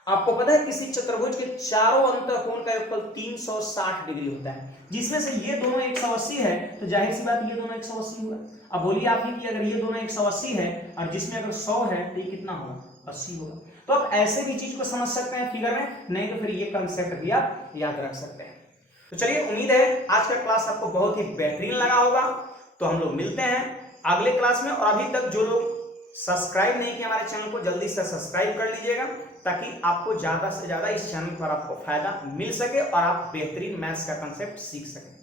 आपको पता है किसी चतुर्भुज के चारों अंतःकोण का योगफल 360 डिग्री होता है, जिसमें से ये दोनों 180 है, तो जाहिर सी बात ये दोनों 180 हुआ। अब बोलिए आप ही कि अगर ये दोनों 180 है और जिसमें अगर 100 है तो ये कितना होगा, 80 होगा। तो आप ऐसे भी चीज को समझ सकते हैं फिगर में, नहीं तो फिर ये कंसेप्ट भी आप याद रख सकते हैं। तो चलिए, उम्मीद है आज का क्लास आपको बहुत ही बेहतरीन लगा होगा। तो हम लोग मिलते हैं अगले क्लास में, और अभी तक जो लोग सब्सक्राइब नहीं किए हमारे चैनल को, जल्दी से सब्सक्राइब कर लीजिएगा, ताकि आपको ज्यादा से ज्यादा इस चैनल पर आपको फायदा मिल सके और आप बेहतरीन मैथ्स का कंसेप्ट सीख सकें।